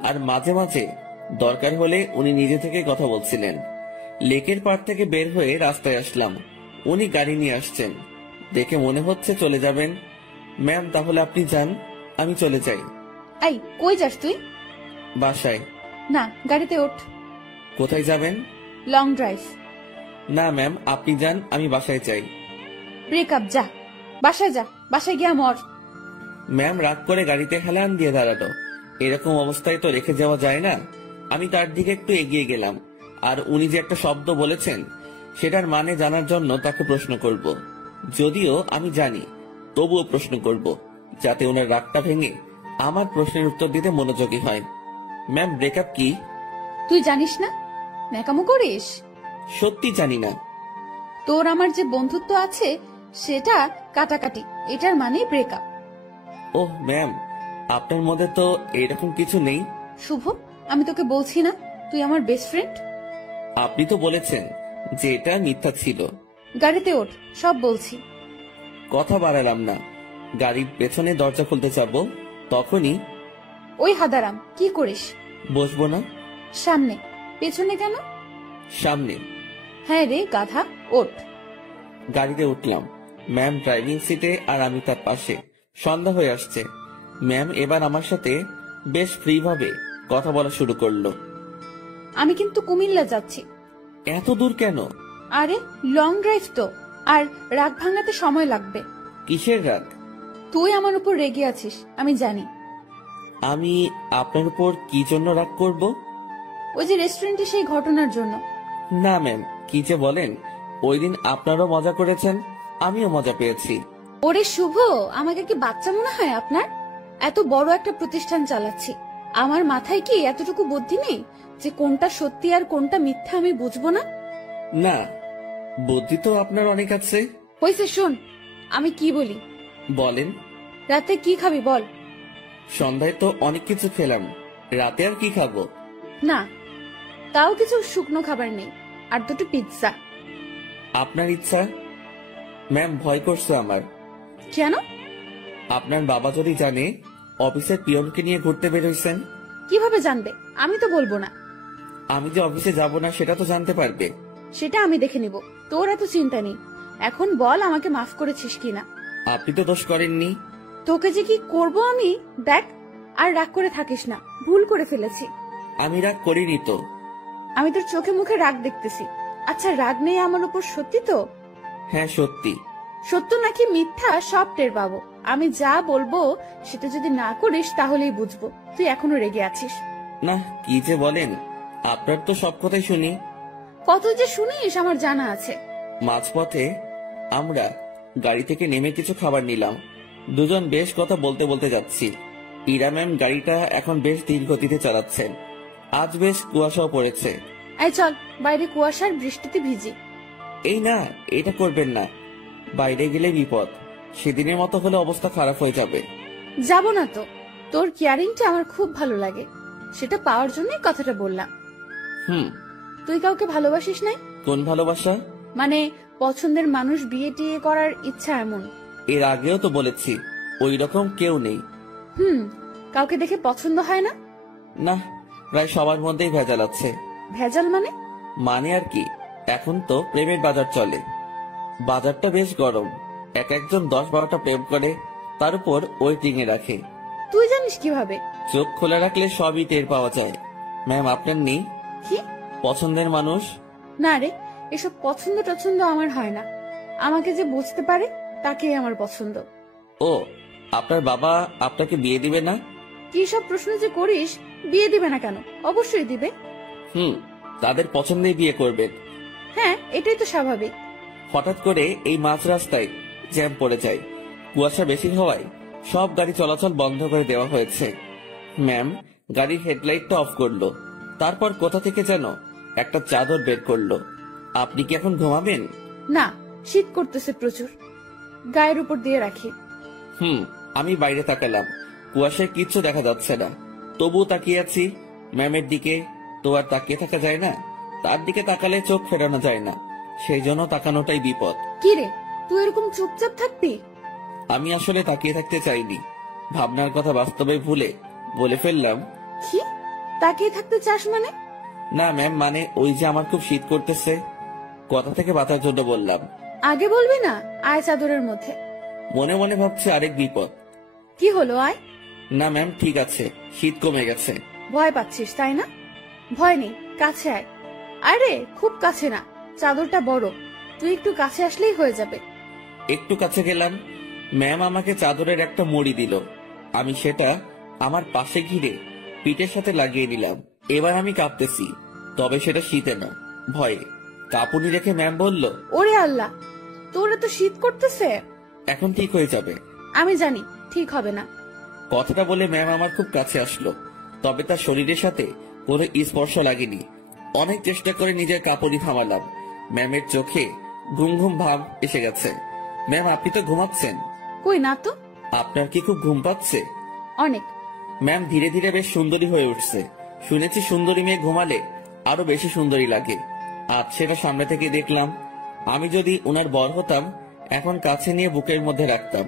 আর মাঝে মাঝে দরকার হলে উনি নিজে থেকে কথা বলছিলেন। লেকের পাড় থেকে বের হয়ে রাস্তায় আসলাম। উনি গাড়ি নিয়ে আসছেন দেখে মনে হচ্ছে চলে যাবেন। ম্যাম তাহলে আপনি যান, আমি চলে যাই। এই কই যাস তুই? বাসায়। না, গাড়িতে ওঠ। কোথায় যাবেন? Long drive. না ম্যাম আপনি যান, আমি বাসায় চাই। ব্রেকআপ, যা বাসায় যা, বাসায় গিয়া মর। ম্যাম রাগ করে গাড়িতে হেলান দিয়ে দাঁড়ালো। এরকম অবস্থায় তো রেখে যাওয়া যায় না। আমি তার দিকে একটু এগিয়ে গেলাম, আর উনি যে একটা শব্দ বলেছেন সেটার মানে জানার জন্য তাকে প্রশ্ন করব। যদিও আমি জানি, তবুও প্রশ্ন করব, যাতে ওনার রাগটা ভেঙে আমার প্রশ্নের উত্তর দিতে মনোযোগী হয়। ম্যাম ব্রেকআপ কি? তুই জানিস না? ন্যাকামো করিস? সত্যি জানি না। তোর আমার যে বন্ধুত্ব আছে সেটা কাটাকাটি, এটার মানে ব্রেকআপ। ওহ ম্যাম, আপনার মধ্যে তো এরকম কিছু নেই। শুভ, আমি তোকে বলছি না তুই আমার বেস্ট ফ্রেন্ড? আপনি তো বলেছেন যে এটা মিথ্যা ছিল। গাড়িতে ওঠ, সব বলছি। কথা বাড়ালাম না। গাড়ির পেছনে দরজা খুলতে যাব, তখনই ওই হাদারাম, কি করিস? বসবো না। সামনে। পেছনে কেন? সামনে। হ্যাঁ রে গাধা, ওঠ। গাড়িতে উঠলাম। ম্যাম ড্রাইভিং সিটে আর আমি তার পাশে। সন্ধ্যা হয়ে আসছে। ম্যাম এবার আমার সাথে বেশ ফ্রি ভাবে কথা বলা শুরু করলো। আমি কিন্তু কুমিল্লা যাচ্ছি। এত দূর কেন? আরে লং ড্রাইভ তো, আর রাগ ভাঙাতে সময় লাগবে। কিসের রাগ? তুই আমার উপর রেগে আছিস, আমি জানি। আমি আপনার উপর কি জন্য রাগ করব? ওই যে রেস্টুরেন্টে সেই ঘটনার জন্য। না ম্যাম, কি যে বলেন। ওই দিন আপনারও মজা করেছেন, আমিও মজা পেয়েছি। ওরে শুভ, আমাকে কি বাচ্চা মনে হয় আপনার? এত বড় একটা প্রতিষ্ঠান চালাচ্ছি, আমার মাথায় কি এতটুকু বুদ্ধি নেই যে কোনটা সত্যি আর কোনটা মিথ্যা আমি বুঝবো না? না, বুদ্ধি তো আপনার অনেক আছে। হয়েছে, শোন আমি কি বলি। বলেন। রাতে কি খাবি বল? সন্ধ্যায় তো অনেক কিছু খেলাম, রাতে আর কি খাবো? না, তাও কিছু শুকনো খাবার নেই, আর দুটো পিৎজা। আপনার ইচ্ছা। ম্যাম ভয় করছে আমার। কেন? আপনার বাবা যদি জানে অফিসের পিয়নকে নিয়ে ঘুরতে বের হইছেন। কিভাবে জানবে? আমি তো বলবো না। আমি যে অফিসে যাব না সেটা তো জানতে পারবে। সেটা আমি দেখে নিব, তোর এত চিন্তা নেই। এখন বল আমাকে মাফ করেছিস কিনা। আপনি তো দোষ করেননি। তোকে যে কি করব আমি, দেখ। আর রাগ করে থাকিস না, ভুল করে ফেলেছি। আমি রাগ করিনি তো। আমি তোর চোখে মুখে রাগ দেখতেছি। আচ্ছা, রাগ নেই আমার উপর, সত্যি তো? হ্যাঁ সত্যি। সত্য নাকি মিথ্যা সব টের পাবো। আমি যা বলবো সেটা যদি না করিস তাহলেই বুঝবো তুই এখনো রেগে আছিস। না, কি যে বলেন, আপনার তো সব কথাই শুনি। কত যে শুনিস আমার জানা আছে। মাঝপথে আমরা গাড়ি থেকে নেমে কিছু খাবার নিলাম। দুজন বেশ কথা বলতে বলতে যাচ্ছি। ইরা ম্যাম গাড়িটা এখন বেশ ধীর গতিতে চালাচ্ছেন। আজ বেশ কুয়াশাও পড়েছে। এই চল, বাইরে কুয়াশার বৃষ্টিতে ভিজি। এই না, এটা করবেন না। বাইরে গেলে বিপদ। সেদিনের মতো হলে অবস্থা খারাপ হয়ে যাবে। যাব না তো, তোর কেয়ারিংটা আমার খুব ভালো লাগে, সেটা পাওয়ার জন্যই কথাটা বললাম। তুই কাউকে ভালোবাসিস নাই? কোন ভালোবাসা? মানে পছন্দের মানুষ বিয়ে টিয়ে করার ইচ্ছা এমন। এর আগেও তো বলেছি ওই রকম কেউ নেই। কাউকে দেখে পছন্দ হয় না? না, প্রায় সবার মধ্যেই ভেজাল আছে। ভেজাল মানে? মানে আর কি, এখন তো প্রেমের বাজার চলে। বাজারটা বেশ গরম। একজন 10-12টা প্রেম করে, তার উপর ওয়েটিং এ রাখে। তুই জানিস কিভাবে? চোখ খোলা রাখলে সবই টের পাওয়া যায়। ম্যাম, আপনার নেই কি পছন্দের মানুষ? না রে, এসব পছন্দ টছন্দ আমার হয় না। আমাকে যে বুঝতে পারে তাকেই আমার পছন্দ। ও, আপনার বাবা আপনাকে বিয়ে দিবে না? কি সব প্রশ্ন যে করিস! বিয়ে দিবে না কেন? অবশ্যই দিবে। তাদের পছন্দেই বিয়ে করবেন। হ্যাঁ, এটাই তো স্বাভাবিক। হঠাৎ করে এই মাঝ রাস্তায় জ্যাম পড়ে যায়। কুয়াশা বেশি হওয়ায় সব গাড়ি চলাচল বন্ধ করে দেওয়া হয়েছে। ম্যাম গাড়ির হেডলাইটটা অফ করলো, তারপর কোথা থেকে যেন একটা চাদর বের করলো। আপনি কি এখন ঘুমাবেন? না, শীত করতেছে প্রচুর, গায়ের উপর দিয়ে রাখি। আমি বাইরে তাকালাম, কুয়াশায় কিচ্ছু দেখা যাচ্ছে না, তবুও তাকিয়ে আছি ম্যামের দিকে। তো আর তাকিয়ে থাকা যায় না, তার দিকে তাকালে চোখ ফেরানো যায় না, সেই জন্য তাকানোটাই বিপদ। কি রে, তুই এরকম চুপচাপ থাকবি? আমি আসলে তাকিয়ে থাকতে চাইনি, ভাবনার কথা বাস্তবে ভুলে বলে ফেললাম। কি তাকিয়ে থাকতে চাস মানে? না ম্যাম, মানে ওই যে আমার খুব শীত করতেছে, কথা থেকে বাঁচার জন্য বললাম। আগে বলবি না? আয় চাদরের মধ্যে। মনে মনে ভাবছি আরেক বিপদ। কি হলো, আয়। না ম্যাম, ঠিক আছে, শীত কমে গেছে। ভয় পাচ্ছিস তাই না? ভয় নেই, কাছে আয়। আরে খুব কাছে না, চাদরটা বড়, তুই একটু কাছে আসলেই হয়ে যাবে। একটু কাছে গেলাম, ম্যাম আমাকে চাদরের একটা মুড়ি দিল। আমি সেটা আমার পাশে ঘিরে পিঠের সাথে লাগিয়ে নিলাম। এবার আমি কাঁপতেছি, তবে সেটা শীতে না, ভয়ে। কাঁপুনি রেখে ম্যাম বলল, ওরে আল্লাহ, তোর এত শীত করতেছে। এখন ঠিক হয়ে যাবে। আমি জানি ঠিক হবে না। কথাটা বলে ম্যাম আমার খুব কাছে আসলো, তবে তার শরীরের সাথে কোনো স্পর্শ লাগেনি। অনেক চেষ্টা করে নিজের কাঁপুনি থামালাম। ম্যামের চোখে ঘুম ঘুম ভাব এসে গেছে। ম্যাম, আপনি তো ঘুমাচ্ছেন। কই না তো। আপনার কি খুব ঘুম পাচ্ছে? অনেক। ম্যাম ধীরে ধীরে বেশ সুন্দরী হয়ে উঠছে। শুনেছি সুন্দরী মেয়ে ঘুমালে আরো বেশি সুন্দরী লাগে। আজ সেটা সামনে থেকে দেখলাম। আমি যদি উনার বর হতাম, এখন কাছে নিয়ে বুকের মধ্যে রাখতাম।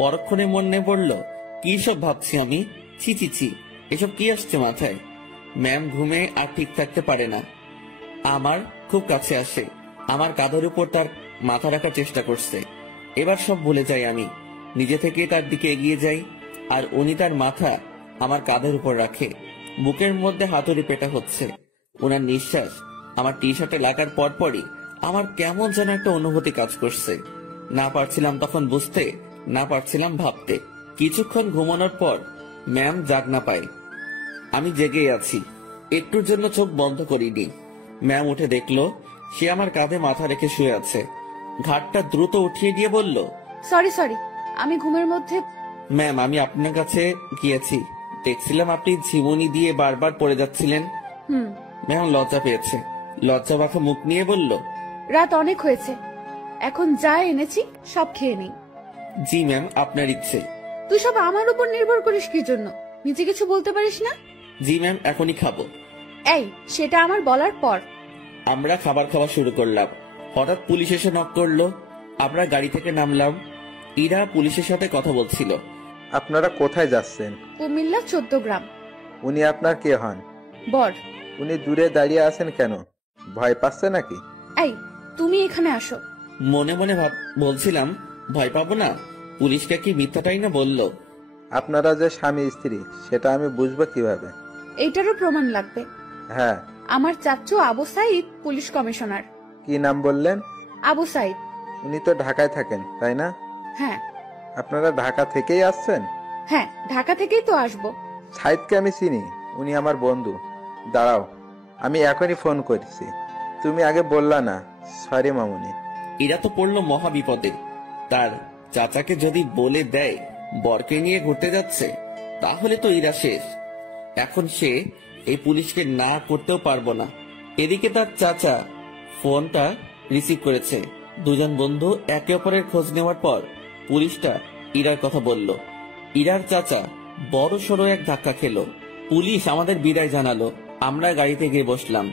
পরক্ষণে মনে পড়ল, কি সব ভাবছি আমি। ছি ছি ছি, এসব কি আসছে মাথায়। ম্যাম ঘুমে আর ঠিক থাকতে পারে না, আমার খুব কাছে আসে, আমার কাঁধের উপর তার মাথা রাখার চেষ্টা করছে। এবার সব ভুলে যাই আমি, নিজে থেকে তার দিকে এগিয়ে যাই, আর উনি তার মাথা আমার কাঁধের উপর রাখে। বুকের মধ্যে হাতুড়ি পেটা হচ্ছে। ওনার নিঃশ্বাস আমার টি শার্টে লাগার পরপরই আমার কেমন যেন একটা অনুভূতি কাজ করছে। না পারছিলাম তখন বুঝতে, না পারছিলাম ভাবতে। কিছুক্ষণ ঘুমানোর পর ম্যাম জাগনা পায়, আমি জেগে আছি। একটুর জন্য চোখ বন্ধ করিনি। ম্যাম উঠে দেখলো সে আমার কাঁধে মাথা রেখে শুয়ে আছে। ঘাটটা দ্রুত উঠিয়ে দিয়ে বলল, সরি সরি, আমি ঘুমের মধ্যে। ম্যাম আমি আপনার কাছে গিয়েছি, দেখছিলাম আপনি ঝিমুনি দিয়ে বারবার পড়ে যাচ্ছিলেন। ম্যাম লজ্জা পেয়েছে, লজ্জা মাখা মুখ নিয়ে বলল, রাত অনেক হয়েছে, এখন যা এনেছি সব খেয়ে নেই। জি ম্যাম, আপনার ইচ্ছে। তুই সব আমার উপর নির্ভর করিস কি জন্য? নিজে কিছু বলতে পারিস না? জি ম্যাম, এখনই খাবো। এই, সেটা আমার বলার পর। আমরা খাবার খাওয়া শুরু করলাম। হঠাৎ পুলিশ এসে নক করলো। আমরা গাড়ি থেকে নামলাম। ইরা পুলিশের সাথে কথা বলছিল। আপনারা কোথায় যাচ্ছেন? কুমিল্লা 14 গ্রাম। উনি আপনার কে হন? বর। উনি দূরে দাঁড়িয়ে আছেন কেন? ভয় পাচ্ছে নাকি? এই, তুমি এখানে আসো। মনে মনে বলছিলাম, ভয় পাবো না? পুলিশকে কি মিথ্যাটাই না বললো? আপনারা যে স্বামী স্ত্রী সেটা আমি বুঝবো কিভাবে? এইটারও প্রমাণ লাগবে। হ্যাঁ। আমার চাচু আবু সাইদ পুলিশ কমিশনার। কি নাম বললেন? আবু সাইদ। উনি তো ঢাকায় থাকেন, তাই না? হ্যাঁ। আপনারা ঢাকা থেকেই আসছেন? হ্যাঁ, ঢাকা থেকেই তো আসবো। সাইদকে আমি চিনি, উনি আমার বন্ধু। দাঁড়াও, আমি এখনই ফোন করছি। তুমি আগে বললা না। সরি মামুনি। এরা তো পড়লো মহা বিপদে। তার চাচাকে যদি বলে দেয় বরকে নিয়ে ঘুরতে যাচ্ছে, তাহলে তো ইরা শেষ। এখন সে এই পুলিশকে না করতেও পারবো না। এদিকে তার চাচা ফোনটা রিসিভ করেছে। দুজন বন্ধু একে অপরের খোঁজ নেওয়ার পর পুলিশটা ইরার কথা বলল। ইরার চাচা বড় সড়ো এক ধাক্কা খেলো। পুলিশ আমাদের বিদায় জানালো। আমরা গাড়িতে গিয়ে বসলাম।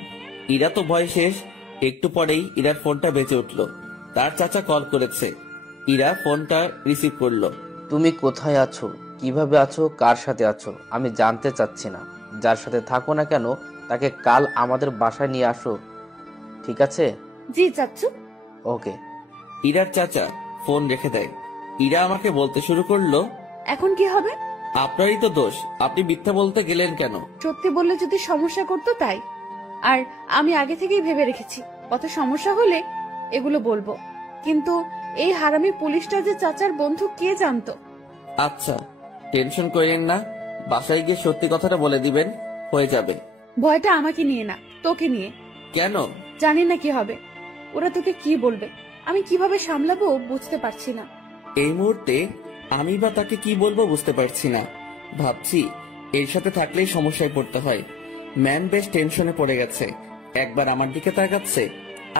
ইরা তো ভয় শেষ। একটু পরেই ইরার ফোনটা বেজে উঠলো। তার চাচা কল করেছে। ইরা ফোনটা রিসিভ করলো। তুমি কোথায় আছো, কিভাবে আছো, কার সাথে আছো আমি জানতে চাচ্ছি না। যার সাথে থাকো না কেন তাকে কাল আমাদের বাসায় নিয়ে আসো, ঠিক আছে? জি চাচ্ছু। ওকে। ইরার চাচা ফোন রেখে দেয়। ইরা আমাকে বলতে শুরু করলো, এখন কি হবে? আপনারই তো দোষ, আপনি মিথ্যা বলতে গেলেন কেন? সত্যি বললে যদি সমস্যা করতো তাই। আর আমি আগে থেকেই ভেবে রেখেছি কত সমস্যা হলে এগুলো বলবো। কিন্তু এই হারামি পুলিশটা যে চাচার বন্ধু কে জানতো? আচ্ছা টেনশন করেন না, বাসায় গিয়ে সত্যি কথাটা বলে দিবেন, হয়ে যাবে। ভয়টা আমাকে নিয়ে না, তোকে নিয়ে। কেন? জানি না কি হবে, ওরা তোকে কি বলবে, আমি কিভাবে সামলাবো বুঝতে পারছি না। এই মুহূর্তে আমি বা তাকে কি বলবো বুঝতে পারছি না। ভাবছি এর সাথে থাকলেই সমস্যায় পড়তে হয়। ম্যাম বেশ টেনশনে পড়ে গেছে, একবার আমার দিকে তাকাচ্ছে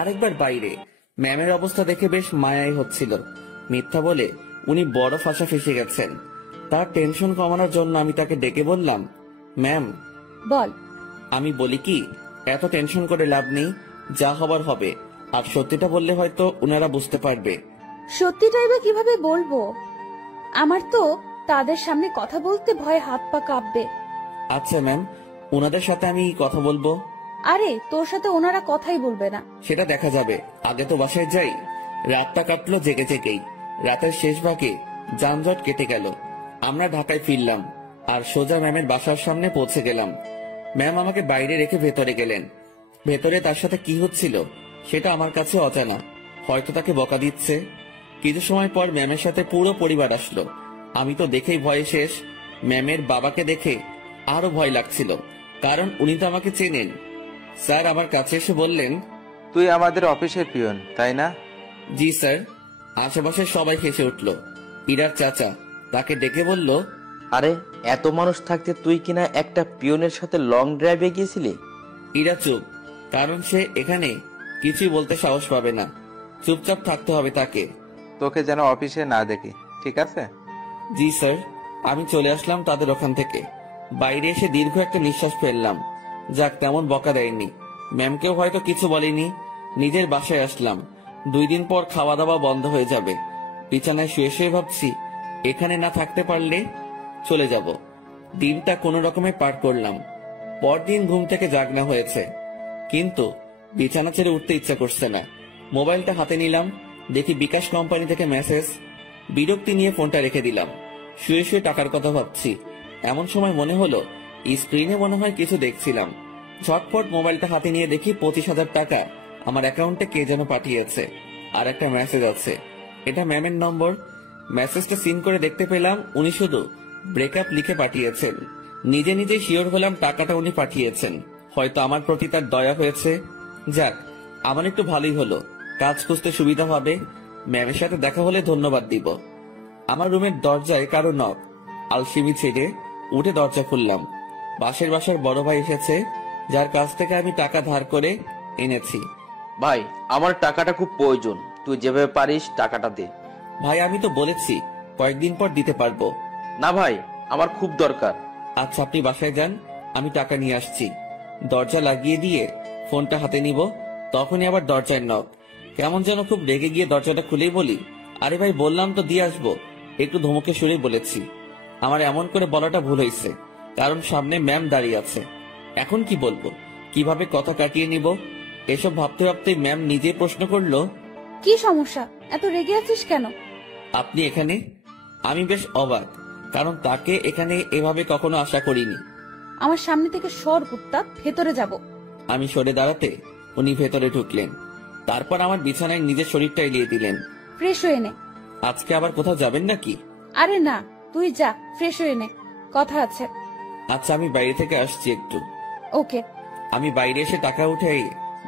আরেকবার বাইরে। ম্যামের অবস্থা দেখে বেশ মায়াই হচ্ছিল। মিথ্যা বলে উনি বড় ফাঁসা ফেসে গেছেন। তার টেনশন কমানোর জন্য আমি তাকে ডেকে বললাম, ম্যাম। বল। আমি বলি কি, এত টেনশন করে লাভ নেই, যা হবার হবে। আর সত্যিটা বললে হয়তো উনারা বুঝতে পারবে। সত্যিটাই বা কিভাবে বলবো? আমার তো তাদের সামনে কথা বলতে ভয়ে হাত পা কাঁপবে। আচ্ছা ম্যাম, ওনাদের সাথে আমি কথা বলবো। আরে তোর সাথে ওনারা কথাই বলবে না। সেটা দেখা যাবে, আগে তো বাসায় যাই। রাতটা কাটলো জেগে জেগেই। রাতের শেষ ভাগে যানজট কেটে গেল। আমরা ঢাকায় ফিরলাম আর সোজা ম্যামের বাসার সামনে পৌঁছে গেলাম। ম্যাম আমাকে বাইরে রেখে ভেতরে গেলেন। ভেতরে তার সাথে কি হচ্ছিল সেটা আমার কাছে অজানা। হয়তো তাকে বকা দিচ্ছে। কিছু সময় পর ম্যামের সাথে পুরো পরিবার আসলো। আমি তো দেখেই ভয়ে শেষ। ম্যামের বাবাকে দেখে আরো ভয় লাগছিল, কারণ উনি তো আমাকে চেনেন। স্যার আমার কাছে এসে বললেন, তুই আমাদের অফিসের পিয়ন তাই না? জি স্যার। আশেপাশে সবাই হেসে উঠল। ইরার চাচা তাকে ডেকে বলল, আরে এত মানুষ থাকতে তুই কিনা একটা পিয়নের সাথে লং ড্রাইভে গিয়েছিলি? ইরা চুপ, কারণ সে এখানে কিছুই বলতে সাহস পাবে না। চুপচাপ থাকতে হবে তাকে। তোকে যেন অফিসে না দেখি, ঠিক আছে? জি স্যার। আমি চলে আসলাম তাদের ওখান থেকে। বাইরে এসে দীর্ঘ একটা নিঃশ্বাস ফেললাম। যাক, তেমন বকা দেয়নি। ম্যামকেও হয়তো কিছু বলেনি। নিজের বাসায় আসলাম। 2 দিন পর খাওয়া দাওয়া বন্ধ হয়ে যাবে। বিছানায় শুয়ে শুয়ে ভাবছি, এখানে না থাকতে পারলে চলে যাব। দিনটা কোনো রকমে পার করলাম। পরদিন ঘুম থেকে জাগনা হয়েছে, কিন্তু বিছানা ছেড়ে উঠতে ইচ্ছা করছে না। মোবাইলটা হাতে নিলাম, দেখি বিকাশ কোম্পানি থেকে মেসেজ। বিরক্তি নিয়ে ফোনটা রেখে দিলাম। শুয়ে শুয়ে টাকার কথা ভাবছি। এমন সময় মনে হলো স্ক্রিনে মনে হয় কিছু দেখছিলাম। ঝটপট মোবাইলটা হাতে নিয়ে দেখি 25,000 টাকা আমার অ্যাকাউন্টে কে যেন পাঠিয়েছে। আর একটা মেসেজ আছে, এটা ম্যামের নম্বর। মেসেজটা সিন করে দেখতে পেলাম উনি শুধু ব্রেকআপ লিখে পাঠিয়েছেন। নিজে নিজে শিওর হলাম টাকাটা উনি পাঠিয়েছেন। হয়তো আমার প্রতি তার দয়া হয়েছে। যাক, আমার একটু ভালোই হলো, কাজ খুঁজতে সুবিধা হবে। ম্যামের সাথে দেখা হলে ধন্যবাদ দিব। আমার রুমের দরজায় কারো নক। আলসিমি ছেড়ে উঠে দরজা খুললাম। পাশের বাসার বড় ভাই এসেছে, যার কাছ থেকে আমি টাকা ধার করে এনেছি। ভাই আমার টাকাটা খুব প্রয়োজন, তুই যেভাবে পারিস টাকাটা দে। ভাই আমি তো বলেছি কয়েকদিন পর দিতে পারবো। না ভাই, আমার খুব দরকার। আচ্ছা আপনি বাসায় যান, আমি টাকা নিয়ে আসছি। দরজা লাগিয়ে দিয়ে ফোনটা হাতে নিব, তখনই আবার দরজায় নক। কেমন যেন খুব রেগে গিয়ে দরজাটা খুলেই বলি, আরে ভাই বললাম তো দিয়ে আসবো। একটু ধমকে সুরে বলেছি। আমার এমন করে বলাটা ভুল হয়েছে, কারণ সামনে ম্যাম দাঁড়িয়ে আছে। এখন কি বলবো, কিভাবে কথা কাটিয়ে নিব, এসব ভাবতে ভাবতে ম্যাম নিজেই প্রশ্ন করলো, কি সমস্যা, এত রেগে আছিস কেন? আপনি এখানে? আমি বেশ অবাক, কারণ তাকে এখানে এভাবে কখনো আশা করিনি। আমার সামনে থেকে সর কুত্তা, ভেতরে যাব। আমি সরে দাঁড়াতে উনি ভেতরে ঢুকলেন। তারপর আমার বিছানায় নিজের শরীরটা এলিয়ে দিলেন। ফ্রেশ হয়ে নে। আজকে আবার কোথাও যাবেন নাকি? আরে না, তুই যা, ফ্রেশ হয়ে নে, কথা আছে। আচ্ছা আমি বাইরে থেকে আসছি একটু। ওকে। আমি বাইরে এসে টাকা উঠে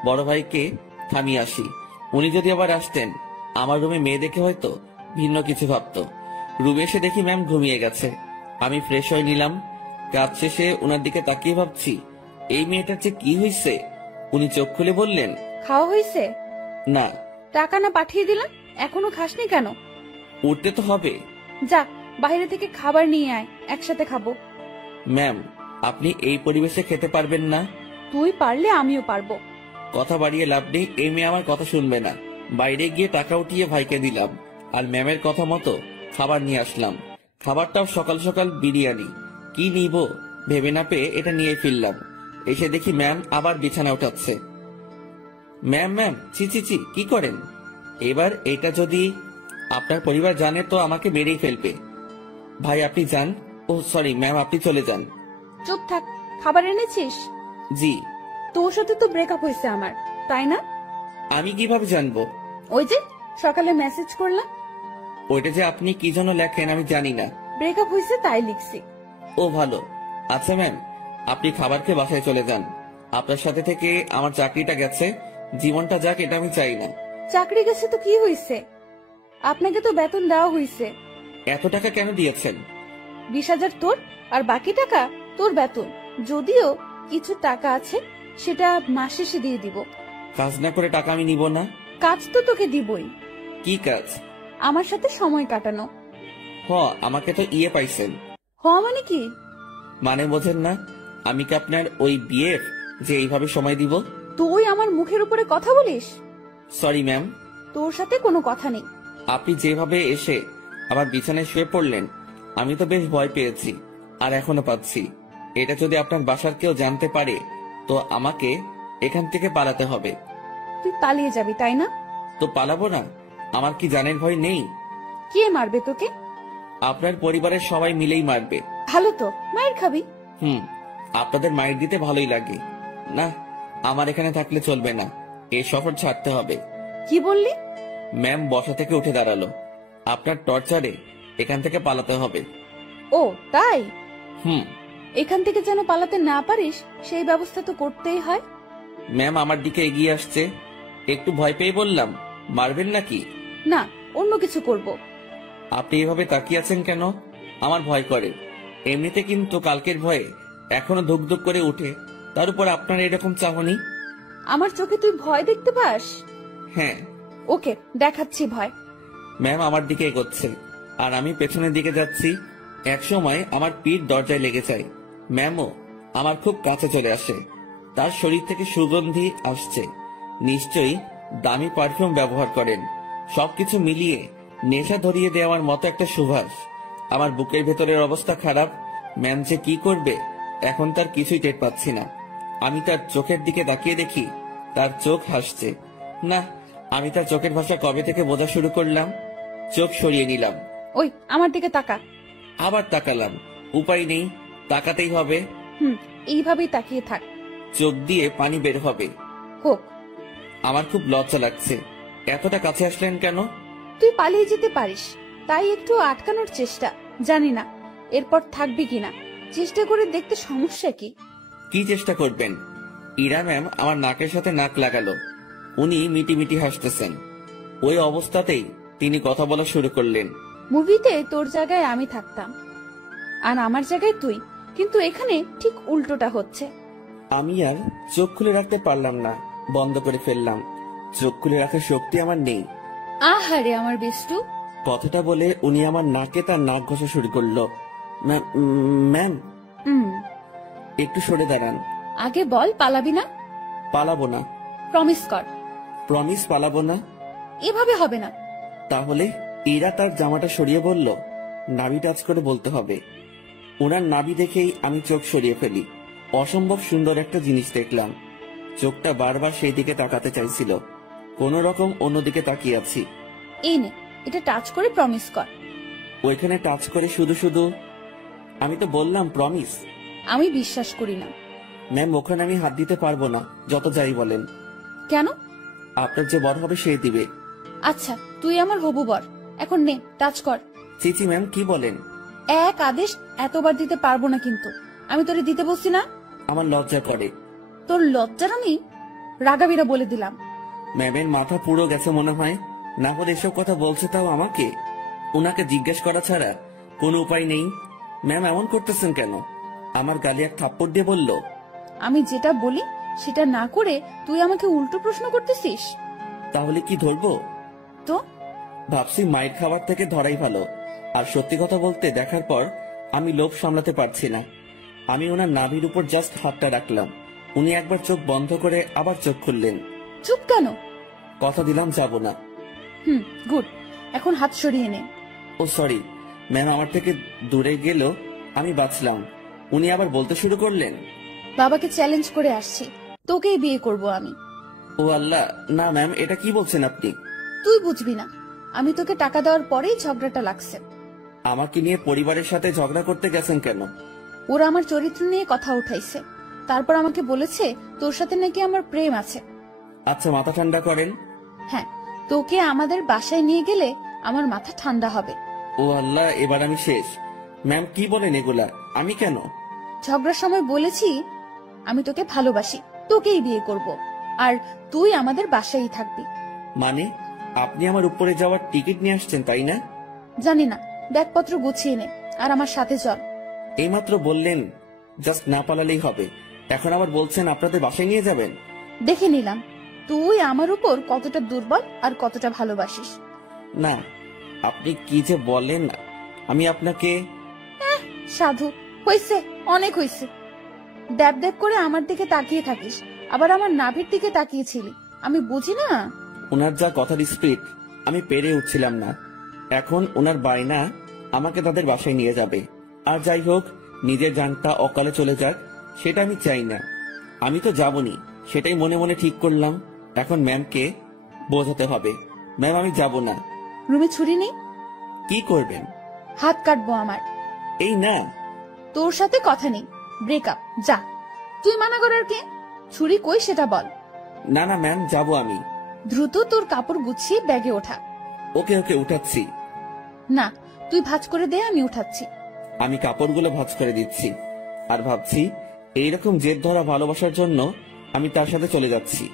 বড় ভাইকে থামিয়ে আসি। উনি যদি আবার আসতেন, আমার রুমে মেয়ে দেখে হয়তো ভিন্ন কিছু ভাবতো। রুমে এসে দেখি ম্যাম ঘুমিয়ে গেছে। আমি ফ্রেশ হয়ে নিলাম। কাজ শেষে ওনার দিকে তাকিয়ে ভাবছি, এই মেয়েটার যে কি হয়েছে। উনি চোখ খুলে বললেন, খাওয়া হয়েছে? না। টাকা না পাঠিয়ে দিলাম, এখনো খাসনি কেন? উঠতে তো হবে। যা, বাইরে থেকে খাবার নিয়ে আয়, একসাথে খাবো। ম্যাম আপনি এই পরিবেশে খেতে পারবেন না। তুই পারলে আমিও পারবো। কথা বাড়িয়ে লাভ নেই, এই মেয়ে আমার কথা শুনবে না। বাইরে গিয়ে টাকা উঠিয়ে ভাইকে দিলাম, আর ম্যামের কথা মতো খাবার নিয়ে আসলাম। খাবারটাও সকাল সকাল বিরিয়ানি। কি নিব ভেবে না পেয়ে এটা নিয়ে ফিরলাম। এসে দেখি ম্যাম আবার বিছানা উঠাচ্ছে। ম্যাম ম্যাম ছি ছি ছি, কি করেন? এবার এটা যদি আপনার পরিবার জানে তো আমাকে মেরেই ফেলবে। ভাই আপনি যান। ও সরি ম্যাম, আপনি চলে যান। চুপ থাক। খাবার এনেছিস? জি। তোর সাথে তো ব্রেকআপ হয়েছে আমার, তাই না? আমি কিভাবে জানবো? ওই যে সকালে মেসেজ করলাম। ওইটা যে আপনি কি জন্য লেখেন আমি জানি না। ব্রেকআপ হয়েছে তাই লিখছি। ও ভালো। আচ্ছা ম্যাম, আপনি খাবার খেয়ে বাসায় চলে যান। আপনার সাথে থেকে আমার চাকরিটা গেছে, জীবনটা যাক এটা আমি চাই না। চাকরি গেছে তো কি হয়েছে? আপনাকে তো বেতন দেওয়া হয়েছে। এত টাকা কেন দিয়েছেন? 20,000 তোর, আর বাকি টাকা তোর বেতন। যদিও কিছু টাকা আছে, সেটা মাস শেষে দিয়ে দিব। কাজ না করে টাকা আমি নিব না। কাজ তো তোকে দিবই। কি কাজ? আমার সাথে সময় কাটানো। আমাকে তো ইয়ে পাইছেন। মানে কি? মানে বোঝেন না? আমি কি আপনার ওই বিয়ের যে এইভাবে সময় দিব? তুই আমার মুখের উপরে কথা বলিস? Sorry ma'am. তোর সাথে কোনো কথা নেই। আপনি যেভাবে এসে আবার বিছানায় শুয়ে পড়লেন, আমি তো বেশ ভয় পেয়েছি, আর এখনো পাচ্ছি। এটা যদি আপনার বাসার কেউ জানতে পারে তো আমাকে এখান থেকে পালাতে হবে। তুই পালিয়ে যাবি তাই না? তো পালাবো না? আমার কি জানের ভয় নেই? কে মারবে তোকে? আপনার পরিবারের সবাই মিলেই মারবে। ভালো তো, মায়ের খাবি। আপনাদের মায়ের দিতে ভালোই লাগে না। আমার এখানে থাকলে চলবে না, এই সফর ছাড়তে হবে। কি বললি? ম্যাম বসা থেকে উঠে দাঁড়ালো। আপনার টর্চারে এখান থেকে পালাতে হবে। ও তাই? হুম। এখান থেকে যেন পালাতে না পারিস সেই ব্যবস্থা তো করতেই হয়। ম্যাম আমার দিকে এগিয়ে আসছে। একটু ভয় পেয়ে বললাম, মারবেন নাকি? না, অন্য কিছু করব। আপনি এভাবে তাকিয়ে আছেন কেন? আমার ভয় করে। এমনিতে কিন্তু কালকের ভয়ে এখনো ধুক ধুক করে উঠে, তার উপর আপনার এরকম চাহনি। আমার চোখে তুই ভয় দেখতে পাস? হ্যাঁ। ওকে, দেখাচ্ছি ভয়। ম্যাম আমার দিকে এগোচ্ছে, আর আমি পেছনের দিকে যাচ্ছি। এক সময় আমার পিঠ দরজায় লেগে যায়। ম্যামও আমার খুব কাছে চলে আসে। তার শরীর থেকে সুগন্ধি আসছে। নিশ্চয়ই দামি পারফিউম ব্যবহার করেন। সবকিছু মিলিয়ে নেশা ধরিয়ে দেওয়ার মতো একটা সুবাস। আমার বুকের ভেতরের অবস্থা খারাপ। ম্যাম যে কি করবে এখন তার কিছুই টের পাচ্ছি না। আমি তার চোখের দিকে তাকিয়ে দেখি তার চোখ হাসছে। না, আমি তার চোখের ভাষা কবে থেকে বোঝা শুরু করলাম। চোখ সরিয়ে নিলাম। ওই আমার দিকে তাকা। আবার তাকালাম। উপায় নেই, তাকাতেই হবে। এইভাবেই তাকিয়ে থাক। চোখ দিয়ে পানি বের হবে। হোক। আমার খুব লজ্জা লাগছে। এতটা কাছে আসলেন কেন? তুই পালিয়ে যেতে পারিস, তাই একটু আটকানোর চেষ্টা। জানি না এরপর থাকবি কিনা, চেষ্টা করে দেখতে সমস্যা কি? কি চেষ্টা করবেন? ইরা ম্যাম আমার নাকের সাথে নাক লাগালো। উনি মিটি মিটি হাসতেছেন। ওই অবস্থাতেই তিনি কথা বলা শুরু করলেন। মুভিতে তোর জায়গায় আমি থাকতাম, আর আমার জায়গায় তুই, কিন্তু এখানে ঠিক উল্টোটা হচ্ছে। আমি আর চোখ খুলে রাখতে পারলাম না, বন্ধ করে ফেললাম। চোখ খুলে রাখার শক্তি আমার নেই। আহারে আমার বেষ্টু। কথাটা বলে উনি আমার নাকে তার নাক ঘষা শুরু করলো। ম্যাম একটু সরে দাঁড়ান। আগে বল পালাবি না? পালাবো না। প্রমিস কর। প্রমিস পালাবো না। এভাবে হবে না। তাহলে? ইরা তার জামাটা সরিয়ে বলল, নাভি টাচ করে বলতে হবে। ওনার নাভি দেখেই আমি চোখ সরিয়ে ফেলি। অসম্ভব সুন্দর একটা জিনিস দেখলাম। চোখটা বারবার সেই দিকে তাকাতে চাইছিল। কোন রকম অন্যদিকে তাকিয়ে আছি। এই নে, এটা টাচ করে প্রমিস কর। ওইখানে টাচ করে শুধু শুধু? আমি তো বললাম প্রমিস। আমি বিশ্বাস করি না। ম্যাম ওখানে আমি হাত দিতে পারবো না, যত যাই বলেন। কেন? আপনার যে বর হবে সে দিবে। আচ্ছা, তুই আমার হবু বর, এখন নে টাচ কর। চিচি ম্যাম কি বলেন? এক আদেশ এতবার দিতে পারবো না, কিন্তু আমি তোরে দিতে বলছি না। আমার লজ্জা করে। তোর লজ্জার আমি রাগাবিরা বলে দিলাম। ম্যামের মাথা পুরো গেছে মনে হয়, না হলে এসব কথা বলছে তাও আমাকে। উনাকে জিজ্ঞেস করা ছাড়া কোনো উপায় নেই। ম্যাম এমন করতেছেন কেন? আমার গালে এক থাপ্পড় দিয়ে বলল, আমি যেটা বলি সেটা না করে তুই আমাকে উল্টো প্রশ্ন করতেছিস। তাহলে কি ধরবো? তো ভাবছি মায়ের খাবার থেকে ধরাই ভালো। আর সত্যি কথা বলতে দেখার পর আমি লোভ সামলাতে পারছি না। আমি ওনার নাভির উপর জাস্ট হাতটা রাখলাম। উনি একবার চোখ বন্ধ করে আবার চোখ খুললেন। চুপ কেন? কথা দিলাম যাব না। গুড, এখন হাত সরিয়ে নে। ও সরি ম্যাম, আমার থেকে দূরে গেল আমি বাঁচলাম। উনি আবার বলতে শুরু করলেন, বাবাকে চ্যালেঞ্জ করে আসছি, তোকেই বিয়ে করব আমি। ও আল্লাহ, না ম্যাম, এটা কি বলছেন আপনি? তুই বুঝবি না, আমি তোকে টাকা দেওয়ার পরেই ঝগড়াটা লাগছে। আমাকে নিয়ে পরিবারের সাথে ঝগড়া করতে গেছেন কেন? ওরা আমার চরিত্র নিয়ে কথা উঠাইছে, তারপর আমাকে বলেছে তোর সাথে নাকি আমার প্রেম আছে। আচ্ছা, মাথা ঠান্ডা করেন। হ্যাঁ, তোকে আমাদের বাসায় নিয়ে গেলে আমার মাথা ঠান্ডা হবে। ও আল্লাহ, এবার আমি শেষ। ম্যাম কি বলেন এগুলা? আমি কেন? ঝগড়ার সময় বলেছি আমি তোকে ভালোবাসি, তোকেই বিয়ে করব, আর তুই আমাদের বাসায়ই থাকবি। মানে আপনি আমার উপরে যাওয়ার টিকিট নিয়ে আসছেন, তাই না? জানি না, ব্যাগপত্র গুছিয়ে নে আর আমার সাথে চল। এইমাত্র বললেন জাস্ট না পালালেই হবে, এখন আবার বলছেন আপনাদের বাসায় নিয়ে যাবেন। দেখে নিলাম তুই আমার উপর কতটা দুর্বল আর কতটা ভালোবাসিস। না, আপনি কি যে বলেন, আমি আপনাকে। সাধু, হইছে, অনেক হইছে। দেব দেব করে আমার দিকে তাকিয়ে থাকিস, আবার আমার নাভির দিকে তাকিয়েছিলি, আমি বুঝি না। ওনার যা কথার স্পিড, আমি পেরে উঠছিলাম না। এখন ওনার বায়না আমাকে তাদের বাসায় নিয়ে যাবে। আর যাই হোক, নিজের জানটা অকালে চলে যাক সেটা আমি চাই না। আমি তো যাবনি, সেটাই মনে মনে ঠিক করলাম। এখন ম্যামকে বোঝাতে হবে, ম্যাম আমি যাব না। রুমে ছুরি নেই? কি করবেন? হাত কাটবো আমার। এই না, তোর সাথে কথা নেই, ব্রেকআপ, যা। তুই মানা করার কে? ছুরি কই সেটা বল। না না ম্যাম, যাব আমি। দ্রুত তোর কাপড় গুছিয়ে ব্যাগে ওঠা। ওকে ওকে, উঠাচ্ছি। না, তুই ভাঁজ করে দে, আমি উঠাচ্ছি। আমি কাপড়গুলো ভাঁজ করে দিচ্ছি আর ভাবছি এইরকম জেদ ধরা ভালোবাসার জন্য আমি তার সাথে চলে যাচ্ছি।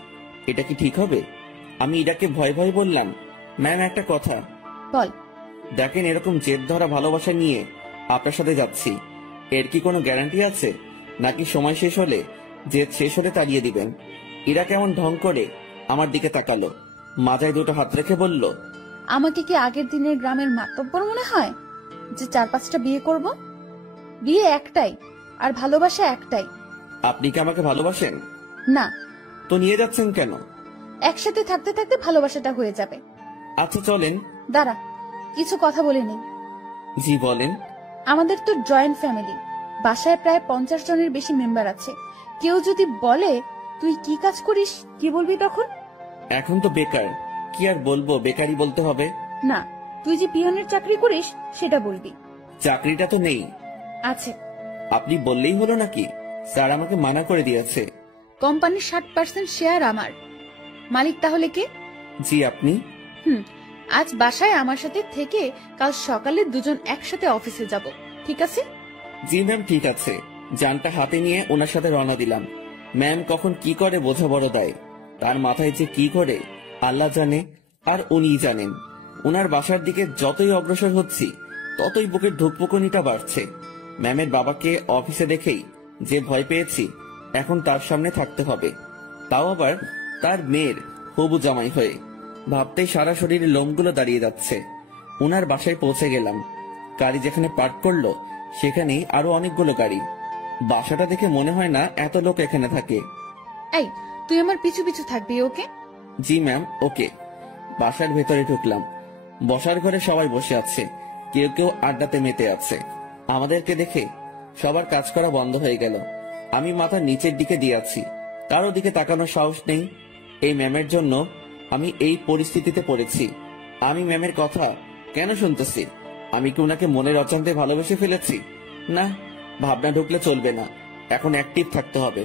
এটা কি ঠিক হবে? আমি ইরাকে ভয় ভয় বললাম, ম্যাম একটা কথা। বল। দেখেন, এরকম জেদ ধরা ভালোবাসা নিয়ে আপনার সাথে যাচ্ছি, এর কি কোনো গ্যারান্টি আছে? নাকি সময় শেষ হলে, জেদ শেষ হলে তাড়িয়ে দিবেন? ইরা কেমন ঢং করে আমার দিকে তাকালো, মাথায় দুটো হাত রেখে বলল, আমাকে কি আগের দিনের গ্রামের মাতব্বর মনে হয় যে 4-5টা বিয়ে করব? বিয়ে একটাই, আর ভালোবাসা একটাই। আপনি কি আমাকে ভালোবাসেন? না। তো নিয়ে যাচ্ছেন কেন? একসাথে থাকতে থাকতে ভালোবাসাটা হয়ে যাবে। আচ্ছা চলেন। দাঁড়া, কিছু কথা বলে নেই। জি বলেন। আমাদের তো জয়েন্ট ফ্যামিলি, বাসায় প্রায় 50 জনের বেশি মেম্বার আছে। কেউ যদি বলে তুই কি কাজ করিস, কি বলবি তখন? এখন তো বেকার, কি আর বলবো, বেকারই বলতে হবে। না, তুই যে পিয়নের চাকরি করিস সেটা বলবি। চাকরিটা তো নেই। আছে। আপনি বললেই হলো নাকি? স্যার আমাকে মানা করে দিয়েছে। কোম্পানির 60% শেয়ার আমার। মালিক তাহলে কে? জি আপনি। আজ বাসায় আমার সাথে থেকে কাল সকালে দুজন একসাথে অফিসে যাব, ঠিক আছে? জি ম্যাম, ঠিক আছে। জানটা হাতে নিয়ে ওনার সাথে রওনা দিলাম। ম্যাম কখন কি করে বোঝা বড় দেয়, তার মাথায় যে কি করে আল্লাহ জানে, আর উনিই জানেন। ওনার বাসার দিকে যতই অগ্রসর হচ্ছি ততই বুকের ধুকপুকুনিটা বাড়ছে। ম্যামের বাবাকে অফিসে দেখেই যে ভয় পেয়েছি, এখন তার সামনে থাকতে হবে, তাও আবার তার মেয়ের হবু জামাই হয়ে। ভাবতেই সারা শরীরে লোমগুলো দাঁড়িয়ে যাচ্ছে। ওনার বাসায় পৌঁছে গেলাম। গাড়ি যেখানে পার্ক করলো সেখানেই আরো অনেকগুলো গাড়ি। বাসাটা দেখে মনে হয় না এত লোক এখানে থাকে। এই, তুই আমার পিছু পিছু থাকবি, ওকে? জি ম্যাম, ওকে। বাসার ভেতরে ঢুকলাম। বসার ঘরে সবাই বসে আছে, কেউ কেউ আড্ডাতে মেতে আছে। আমাদেরকে দেখে সবার কাজ করা বন্ধ হয়ে গেল। আমি মাথা নিচের দিকে দিয়ে আছি, কারো দিকে তাকানোর সাহস নেই। এই ম্যামের জন্য আমি এই পরিস্থিতিতে পড়েছি। আমি ম্যামের কথা কেন শুনতেছি? আমি কি ওনাকে মনের অজান্তে ভালোবেসে ফেলেছি? না, ভাবনা ঢুকলে চলবে না, এখন অ্যাক্টিভ থাকতে হবে।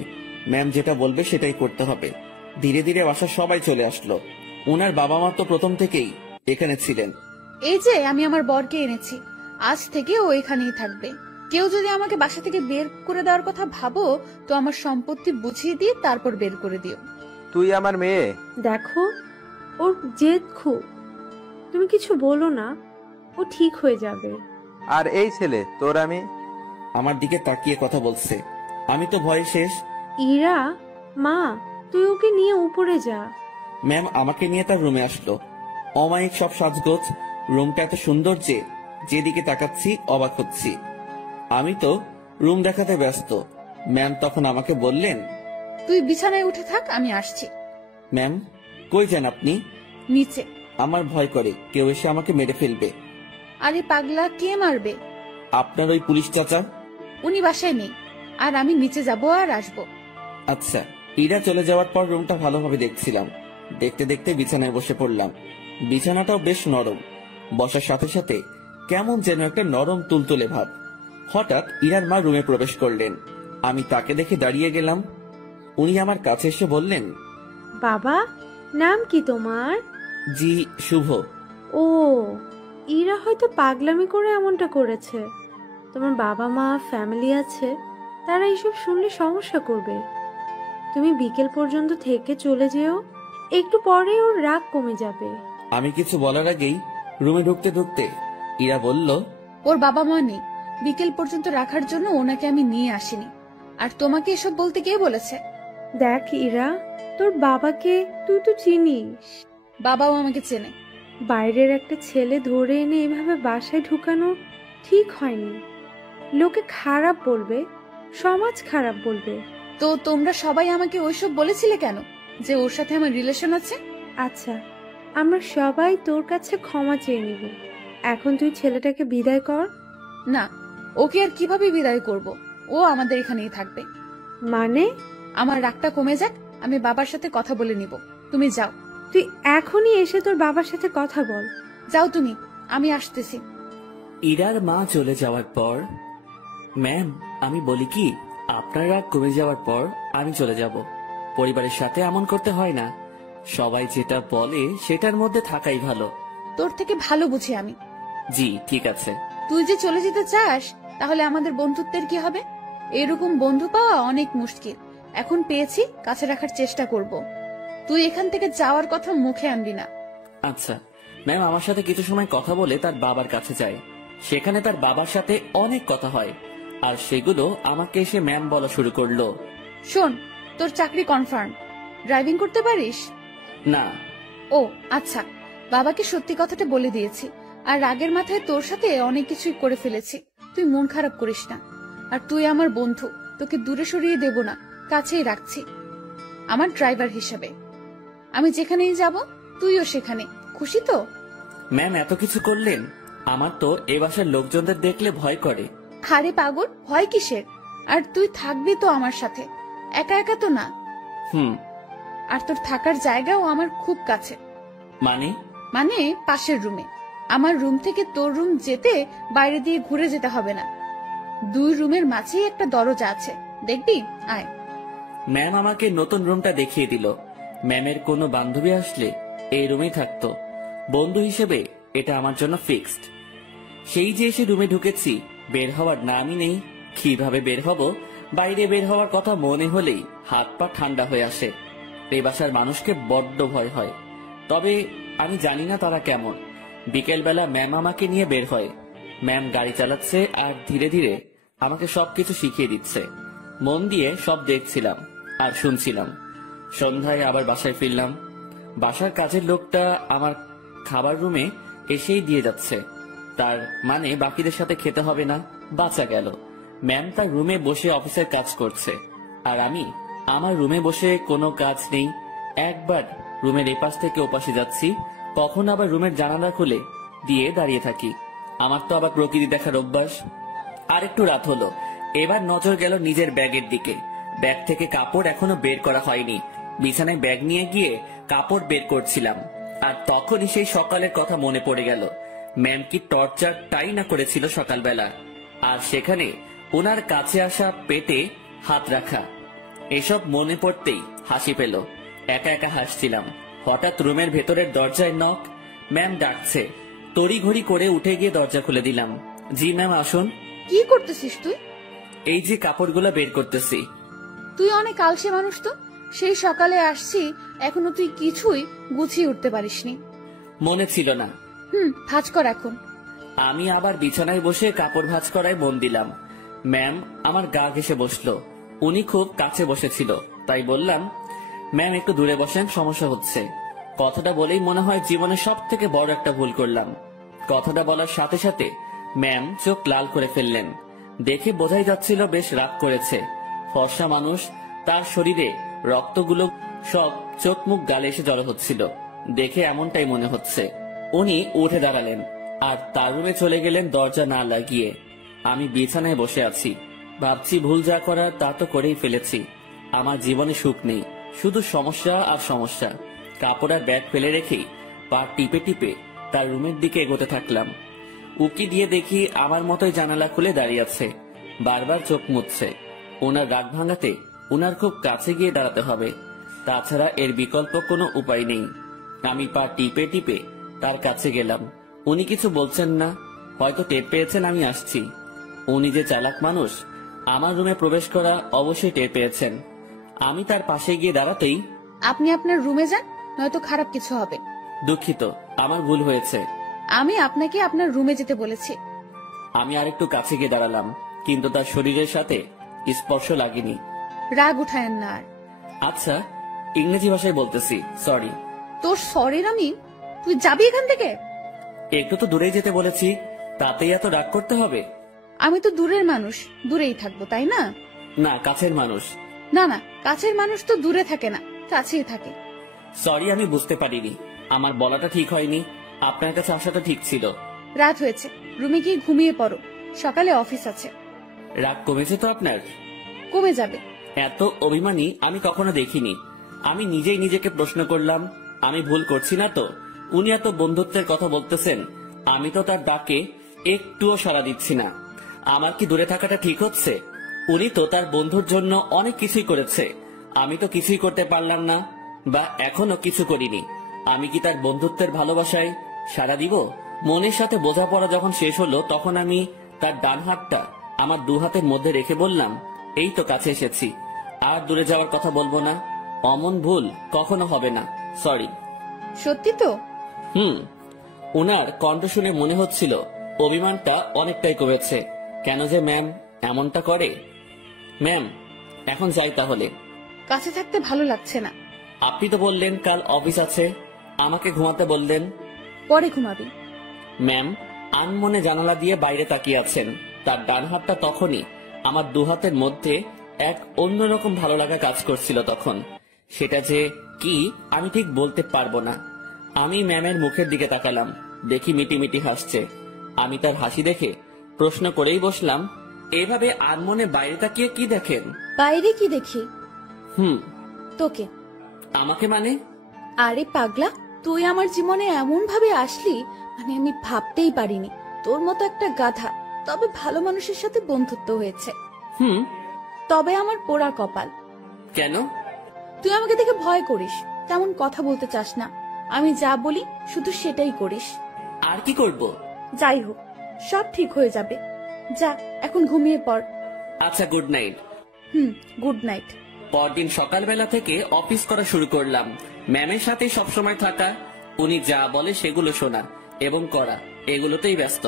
ম্যাম যেটা বলবে সেটাই করতে হবে। ধীরে ধীরে বাসার সবাই চলে আসলো। ওনার বাবা মা তো প্রথম থেকেই এখানে ছিলেন। এই যে আমি আমার বরকে এনেছি, আজ থেকে ও এখানেই থাকবে। কেউ যদি আমাকে বাসা থেকে বের করে দেওয়ার কথা ভাবো তো আমার সম্পত্তি বুঝিয়ে দিয়ে তারপর বের করে দিও। তুই আমার মেয়ে। দেখো, ওর জেদ খুব, তুমি কিছু বলো না, ও ঠিক হয়ে যাবে। আর এই ছেলে তোর আমি। আমার দিকে তাকিয়ে কথা বলছে। আমি তো ভয়ে শেষ। ইরা, মা, তুই ওকে নিয়ে উপরে যা। ম্যাম আমাকে নিয়ে তার রুমে আসলো। অমায়িক সব সাজগোজ, রুমটা এত সুন্দর যে যেদিকে তাকাচ্ছি অবাক হচ্ছি। আমি তো রুম দেখাতে ব্যস্ত। ম্যাম তখন আমাকে বললেন, তুই বিছানায় উঠে থাক, আমি আসছি। ম্যাম কই যান আপনি? নিচে। আমার ভয় করে কেউ এসে আমাকে মেরে ফেলবে। আরে পাগলা, কে মারবে? আপনার ওই পুলিশ চাচা। উনি বাসায় নেই, আর আমি নিচে যাব আর আসবো। আচ্ছা। ইরা চলে যাওয়ার পর রুমটা ভালোভাবে দেখছিলাম। দেখতে দেখতে বিছানায় বসে পড়লাম। বিছানাটাও বেশ নরম, বসার সাথে সাথে কেমন যেন একটা নরম তুলতুলে ভাব। হঠাৎ ইরার মা রুমে প্রবেশ করলেন। আমি তাকে দেখে দাঁড়িয়ে গেলাম। উনি আমার কাছে এসে বললেন, বাবা, নাম কি তোমার? জি, শুভ। ও, ইরা হয়তো পাগলামি করে এমনটা করেছে। তোমার বাবা মা, ফ্যামিলি আছে, তারা এইসব শুনলে সমস্যা করবে। তুমি বিকেল পর্যন্ত থেকে চলে যেও, একটু পরে ওর রাগ কমে যাবে। আমি কিছু বলার আগেই রুমে ঢুকতে ঢুকতে ইরা বলল, ওর বাবা মা নেই, বিকেল পর্যন্ত রাখার জন্য ওনাকে আমি নিয়ে আসিনি। আর তোমাকে এসব বলতে কে বলেছে? দেখ ইরা, তোর বাবাকে তুই তো চিনিস। বাবাও আমাকে চেনে। বাইরের একটা ছেলে ধরে এনে এভাবে বাসায় ঢুকানো ঠিক হয়নি। লোকে খারাপ বলবে, সমাজ খারাপ বলবে। তো তোমরা সবাই আমাকে ওইসব বলেছিলে কেন, যে ওর সাথে আমার রিলেশন আছে? আচ্ছা, আমরা সবাই তোর কাছে ক্ষমা চেয়ে নিব। এখন তুই ছেলেটাকে বিদায় কর। না, ওকে আর কিভাবে বিদায় করব? ও আমাদের এখানেই থাকবে। মানে? আমার রাগটা কমে যাক, আমি বাবার সাথে কথা বলে নিব। তুমি যাও। তুই এখনই এসে তোর বাবার সাথে কথা বল। যাও তুমি, আমি আসতেছি। ইরার মা চলে যাওয়ার পর, ম্যাম আমি বলি কি, আপনার রাগ কমে যাওয়ার পর আমি চলে যাব। পরিবারের সাথে এমন করতে হয় না। সবাই যেটা বলে সেটার মধ্যে থাকাই ভালো। তোর থেকে ভালো বুঝি আমি। জি ঠিক আছে। তুই যে চলে যেতে চাস, তাহলে আমাদের বন্ধুত্বের কি হবে? এরকম বন্ধু পাওয়া অনেক মুশকিল। এখন পেয়েছি, কাছে রাখার চেষ্টা করব। তুই এখান থেকে যাওয়ার কথা মুখে আনবি না। আচ্ছা ম্যাম, আমার সাথে কিছু সময় কথা বলে তার বাবার কাছে যায়। সেখানে তার বাবার সাথে অনেক কথা হয়, আর সেগুলো আমাকে এসে ম্যাম বলা শুরু করলো। শোন, তোর চাকরি কনফার্ম। ড্রাইভিং করতে পারিস? না। ও আচ্ছা, বাবাকে সত্যি কথাটা বলে দিয়েছি। আর রাগের মাথায় তোর সাথে অনেক কিছুই করে ফেলেছি। তুই মন খারাপ করিস না। আর তুই আমার বন্ধু, তোকে দূরে সরিয়ে দেব না, কাছেই রাখছি আমার ড্রাইভার হিসেবে। আমি যেখানেই যাব তুইও সেখানে। খুশি তো? ম্যাম এত কিছু করলেন, আমার তো এ বাসার লোকজনদের দেখলে ভয় করে। আরে পাগল, ভয় কিসের? আর তুই থাকবি তো আমার সাথে, একা একা তো না। আর তোর থাকার জায়গাও আমার খুব কাছে। মানে পাশের রুমে। আমার রুম থেকে তোর রুম যেতে বাইরে দিয়ে ঘুরে যেতে হবে না। 2 রুমের মাঝেই একটা দরজা আছে, দেখবি? আয়। ম্যাম আমাকে নতুন রুমটা দেখিয়ে দিল। ম্যামের কোনো বান্ধবী আসলে এই রুমেই থাকতো। বন্ধু হিসেবে এটা আমার জন্য ফিক্সড। সেই যে এসে রুমে ঢুকেছি, বের হওয়ার নামই নেই। কিভাবে বের হব? বাইরে বের হওয়ার কথা মনে হলেই হাত পা ঠান্ডা হয়ে আসে। এই বাসার মানুষকে বড্ড ভয় হয়। তবে আমি জানি না তারা কেমন। বিকেলবেলা ম্যাম আমাকে নিয়ে বের হয়। ম্যাম গাড়ি চালাচ্ছে আর ধীরে ধীরে আমাকে সবকিছু শিখিয়ে দিচ্ছে। মন দিয়ে সব দেখছিলাম আর শুনছিলাম। সন্ধ্যায় আবার বাসায় ফিরলাম। বাসার কাজের লোকটা আমার খাবার রুমে এসেই দিয়ে যাচ্ছে। তার মানে বাকিদের সাথে খেতে হবে না, বাঁচা গেল। ম্যাম তার রুমে বসে অফিসের কাজ করছে, আর আমি আমার রুমে বসে কোনো কাজ নেই। একবার রুমের এপাশ থেকে ওপাশে যাচ্ছি, কখন আবার রুমের জানালা খুলে দিয়ে দাঁড়িয়ে থাকি। আমার তো আবার প্রকৃতি দেখার অভ্যাস। আর একটু রাত হলো, এবার নজর গেল নিজের ব্যাগের দিকে। ব্যাগ থেকে কাপড় এখনো বের করা হয়নি। বিছানায় ব্যাগ নিয়ে গিয়ে কাপড় বের করছিলাম, আর তখনই সেই সকালের কথা মনে পড়ে গেল। ম্যাম কি টর্চারটাই না করেছিল সকালবেলা, আর সেখানে ওনার কাছে আসা পেটে হাত রাখা। এসব মনে পড়তেই হাসি পেল। একা একা হাসছিলাম। হঠাৎ রুমের ভেতরের দরজায় নক। ম্যাম ডাকছে। তড়িঘড়ি করে উঠে গিয়ে দরজা খুলে দিলাম। জি ম্যাম আসুন। কি করতেছিস তুই? এই যে কাপড়গুলো বের করতেছি। তুই অনেক আলসে মানুষ তো। সেই সকালে আসছি, এখনো তুই কিছুই গুছিয়ে উঠতে পারিসনি। মনে ছিল না। ভাঁজ কর এখন। আমি আবার বিছানায় বসে কাপড় ভাঁজ করায় মন দিলাম। ম্যাম আমার গা ঘেঁষে বসলো। উনি খুব কাছে বসেছিল, তাই বললাম, ম্যাম একটু দূরে বসেন, সমস্যা হচ্ছে। কথাটা বলেই মনে হয় জীবনে সব থেকে বড় একটা ভুল করলাম। কথাটা বলার সাথে সাথে ম্যাম চোখ লাল করে ফেললেন। দেখে বোঝাই যাচ্ছিল বেশ রাগ করেছে। ফর্সা মানুষ, তার শরীরে রক্তগুলো সব চোখ মুখ গালে এসে জড়ো হচ্ছিল। দেখে এমনটাই মনে হচ্ছে। উনি উঠে দাঁড়ালেন আর তার রুমে চলে গেলেন দরজা না লাগিয়ে। আমি বিছানায় বসে আছি। ভাবছি ভুল যা করার তা তো করেই ফেলেছি। আমার জীবনে সুখ নেই, শুধু সমস্যা আর সমস্যা। কাপড় আর ব্যাগ ফেলে রেখেই পা টিপে টিপে তার রুমের দিকে এগোতে থাকলাম। উকি দিয়ে দেখি আমার মতোই জানালা খুলে দাঁড়িয়ে আছে, বারবার চোখ মুছছে। ওনার রাগ ভাঙাতে ওনার খুব কাছে গিয়ে দাঁড়াতে হবে, তাছাড়া এর বিকল্প কোনো উপায় নেই। আমি পা টিপে টিপে তার কাছে গেলাম। উনি কিছু বলছেন না, হয়তো টের পেয়েছেন আমি আসছি। উনি যে চালাক মানুষ, আমার রুমে প্রবেশ করা অবশ্যই টের পেয়েছেন। আমি তার পাশে গিয়ে দাঁড়াতেই, আপনি আপনার রুমে যান, নয়তো খারাপ কিছু হবে। দুঃখিত, আমার ভুল হয়েছে। আমি আপনাকে আপনার রুমে যেতে বলেছি। আমি আরেকটু কাছে গিয়ে দাঁড়ালাম, কিন্তু তার শরীরের সাথে স্পর্শ লাগেনি। রাগ উঠায়েন না আর। আচ্ছা, ইংরেজি ভাষায় বলতেছি, সরি। তোর সরির আমি, তুই যাবি এখান থেকে? একটু তো দূরেই যেতে বলেছি, তাতেই এত রাগ করতে হবে? আমি তো দূরের মানুষ, দূরেই থাকবো, তাই না? না, কাছের মানুষ। না না, কাছের মানুষ তো দূরে থাকে না, কাছেই থাকে। সরি, আমি বুঝতে পারিনি। আমার বলাটা ঠিক হয়নি। আপনার কাছে আসাটা ঠিক ছিল। রাত হয়েছে, রুমে গিয়ে ঘুমিয়ে পড়ো, সকালে অফিস আছে। রাগ কমেছে তো আপনার? কমে যাবে। এত অভিমানী আমি কখনো দেখিনি। আমি নিজেই নিজেকে প্রশ্ন করলাম, আমি ভুল করছি না তো? উনি এত বন্ধুত্বের কথা বলতেছেন, আমি তো তার ডাকে একটুও সাড়া দিচ্ছি না। আমার কি দূরে থাকাটা ঠিক হচ্ছে? উনি তো তার বন্ধুর জন্য অনেক কিছুই করেছে, আমি তো কিছুই করতে পারলাম না, বা এখনো কিছু করিনি। আমি কি তার বন্ধুত্বের ভালোবাসায় সাড়া দিব? মনের সাথে বোঝাপড়া যখন শেষ হলো, তখন আমি তার ডান হাতটা আমার দু হাতের মধ্যে রেখে বললাম, এই তো কাছে এসেছি, আর দূরে যাওয়ার কথা বলবো না। অমন ভুল কখনো হবে না, সরি। সত্যি তো? উনার কণ্ঠ শুনে মনে হচ্ছিল অভিমানটা অনেকটাই কমেছে। কেন যে ম্যাম এমনটা করে? ম্যাম, এখন যাই তাহলে। কাছে থাকতে ভালো লাগছে না। আপনি তো বললেন কাল অফিস আছে, আমাকে ঘুমাতে বললেন। পরে ঘুমাবি। ম্যাম আনমনে জানালা দিয়ে বাইরে তাকিয়ে আছেন। তার ডান হাতটা তখনই আমার দু হাতের মধ্যে এক অন্যরকম ভালো লাগা কাজ করছিল তখন। সেটা যে কি আমি ঠিক বলতে পারবো না। আমি ম্যামের মুখের দিকে তাকালাম, দেখি মিটিমিটি হাসছে। আমি তার হাসি দেখে প্রশ্ন করেই বসলাম, এভাবে আনমনে বাইরে তাকিয়ে কি দেখেন? বাইরে কি দেখি? তোকে। আমাকে মানে? আরে পাগলা, তুই আমার জীবনে এমন ভাবে আসলি, মানে আমি ভাবতেই পারিনি। তোর মতো একটা গাধা, তবে ভালো মানুষের সাথে বন্ধুত্ব হয়েছে। তবে আমার পোড়া কপাল। কেন? তুই আমাকে দেখে ভয় করিস, তেমন কথা বলতে চাস না। আমি যা বলি শুধু সেটাই করিস। আর কি করব? যাই হোক, সব ঠিক হয়ে যাবে। যা, এখন ঘুমিয়ে পড়। আচ্ছা, গুড নাইট। Good night. পরদিন সকালবেলা থেকে অফিস করা শুরু করলাম। ম্যামের সাথেই সবসময় থাকা, উনি যা বলে সেগুলো শোনা এবং করা, এগুলোতেই ব্যস্ত।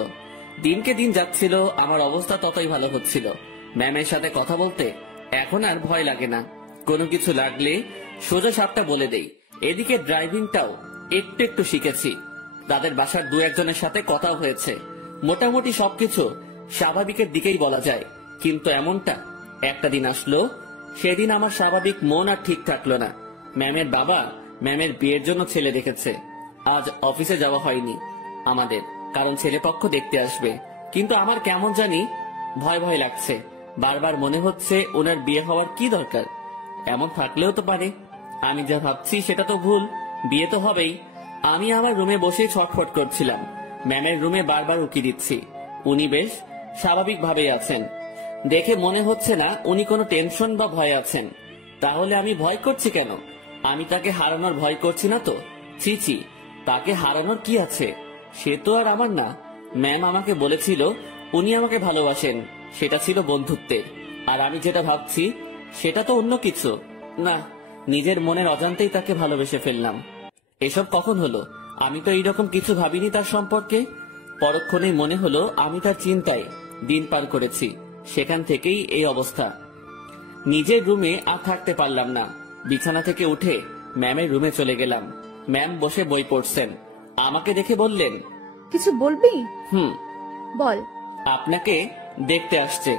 দিনকে দিন যাচ্ছিল, আমার অবস্থা ততই ভালো হচ্ছিল। ম্যামের সাথে কথা বলতে এখন আর ভয় লাগে না। কোনো কিছু লাগলে সোজা সাপটা বলে দেই। এদিকে ড্রাইভিংটাও একটু একটু শিখেছি। তাদের বাসার দু একজনের সাথে কথাও হয়েছে। মোটামুটি সবকিছু স্বাভাবিকের দিকেই বলা যায়। কিন্তু এমনটা একটা দিন আসলো, সেদিন আমার স্বাভাবিক মন আর ঠিক থাকলো না। ম্যামের বাবা ম্যামের বিয়ের জন্য ছেলে দেখেছে। আজ অফিসে যাওয়া হয়নি আমাদের, কারণ ছেলে পক্ষ দেখতে আসবে। কিন্তু আমার কেমন জানি ভয় ভয় লাগছে। বারবার মনে হচ্ছে ওনার বিয়ে হওয়ার কি দরকার? এমন থাকলেও তো পারে। আমি যা ভাবছি সেটা তো ভুল, বিয়ে তো হবেই। আমি আমার রুমে বসে ছটফট করছিলাম। ম্যামের রুমে বারবার উকি দিচ্ছি। উনি বেশ স্বাভাবিকভাবেই আছেন। দেখে মনে হচ্ছে না উনি কোনো টেনশন বা ভয় আছেন। তাহলে আমি ভয় করছি কেন? আমি তাকে হারানোর ভয় করছি না তো? ছি ছি, তাকে হারানোর কি আছে? সে তো আর আমার না। ম্যাম আমাকে বলেছিল উনি আমাকে ভালোবাসেন, সেটা ছিল বন্ধুত্বের। আর আমি যেটা ভাবছি সেটা তো অন্য কিছু। না, নিজের মনের অজান্তেই তাকে ভালোবেসে ফেললাম। এসব কখন হলো? আমি তো এইরকম কিছু ভাবিনি তার সম্পর্কে। পরক্ষণেই মনে হলো আমি তার চিন্তায় দিন পার করেছি। সেখান থেকেই এই অবস্থা। নিজের রুমে আর থাকতে পারলাম না। বিছানা থেকে উঠে ম্যামের রুমে চলে গেলাম। ম্যাম বসে বই পড়ছেন। আমাকে দেখে বললেন, কিছু বলবি? হুম। বল। আপনাকে দেখতে আসছে।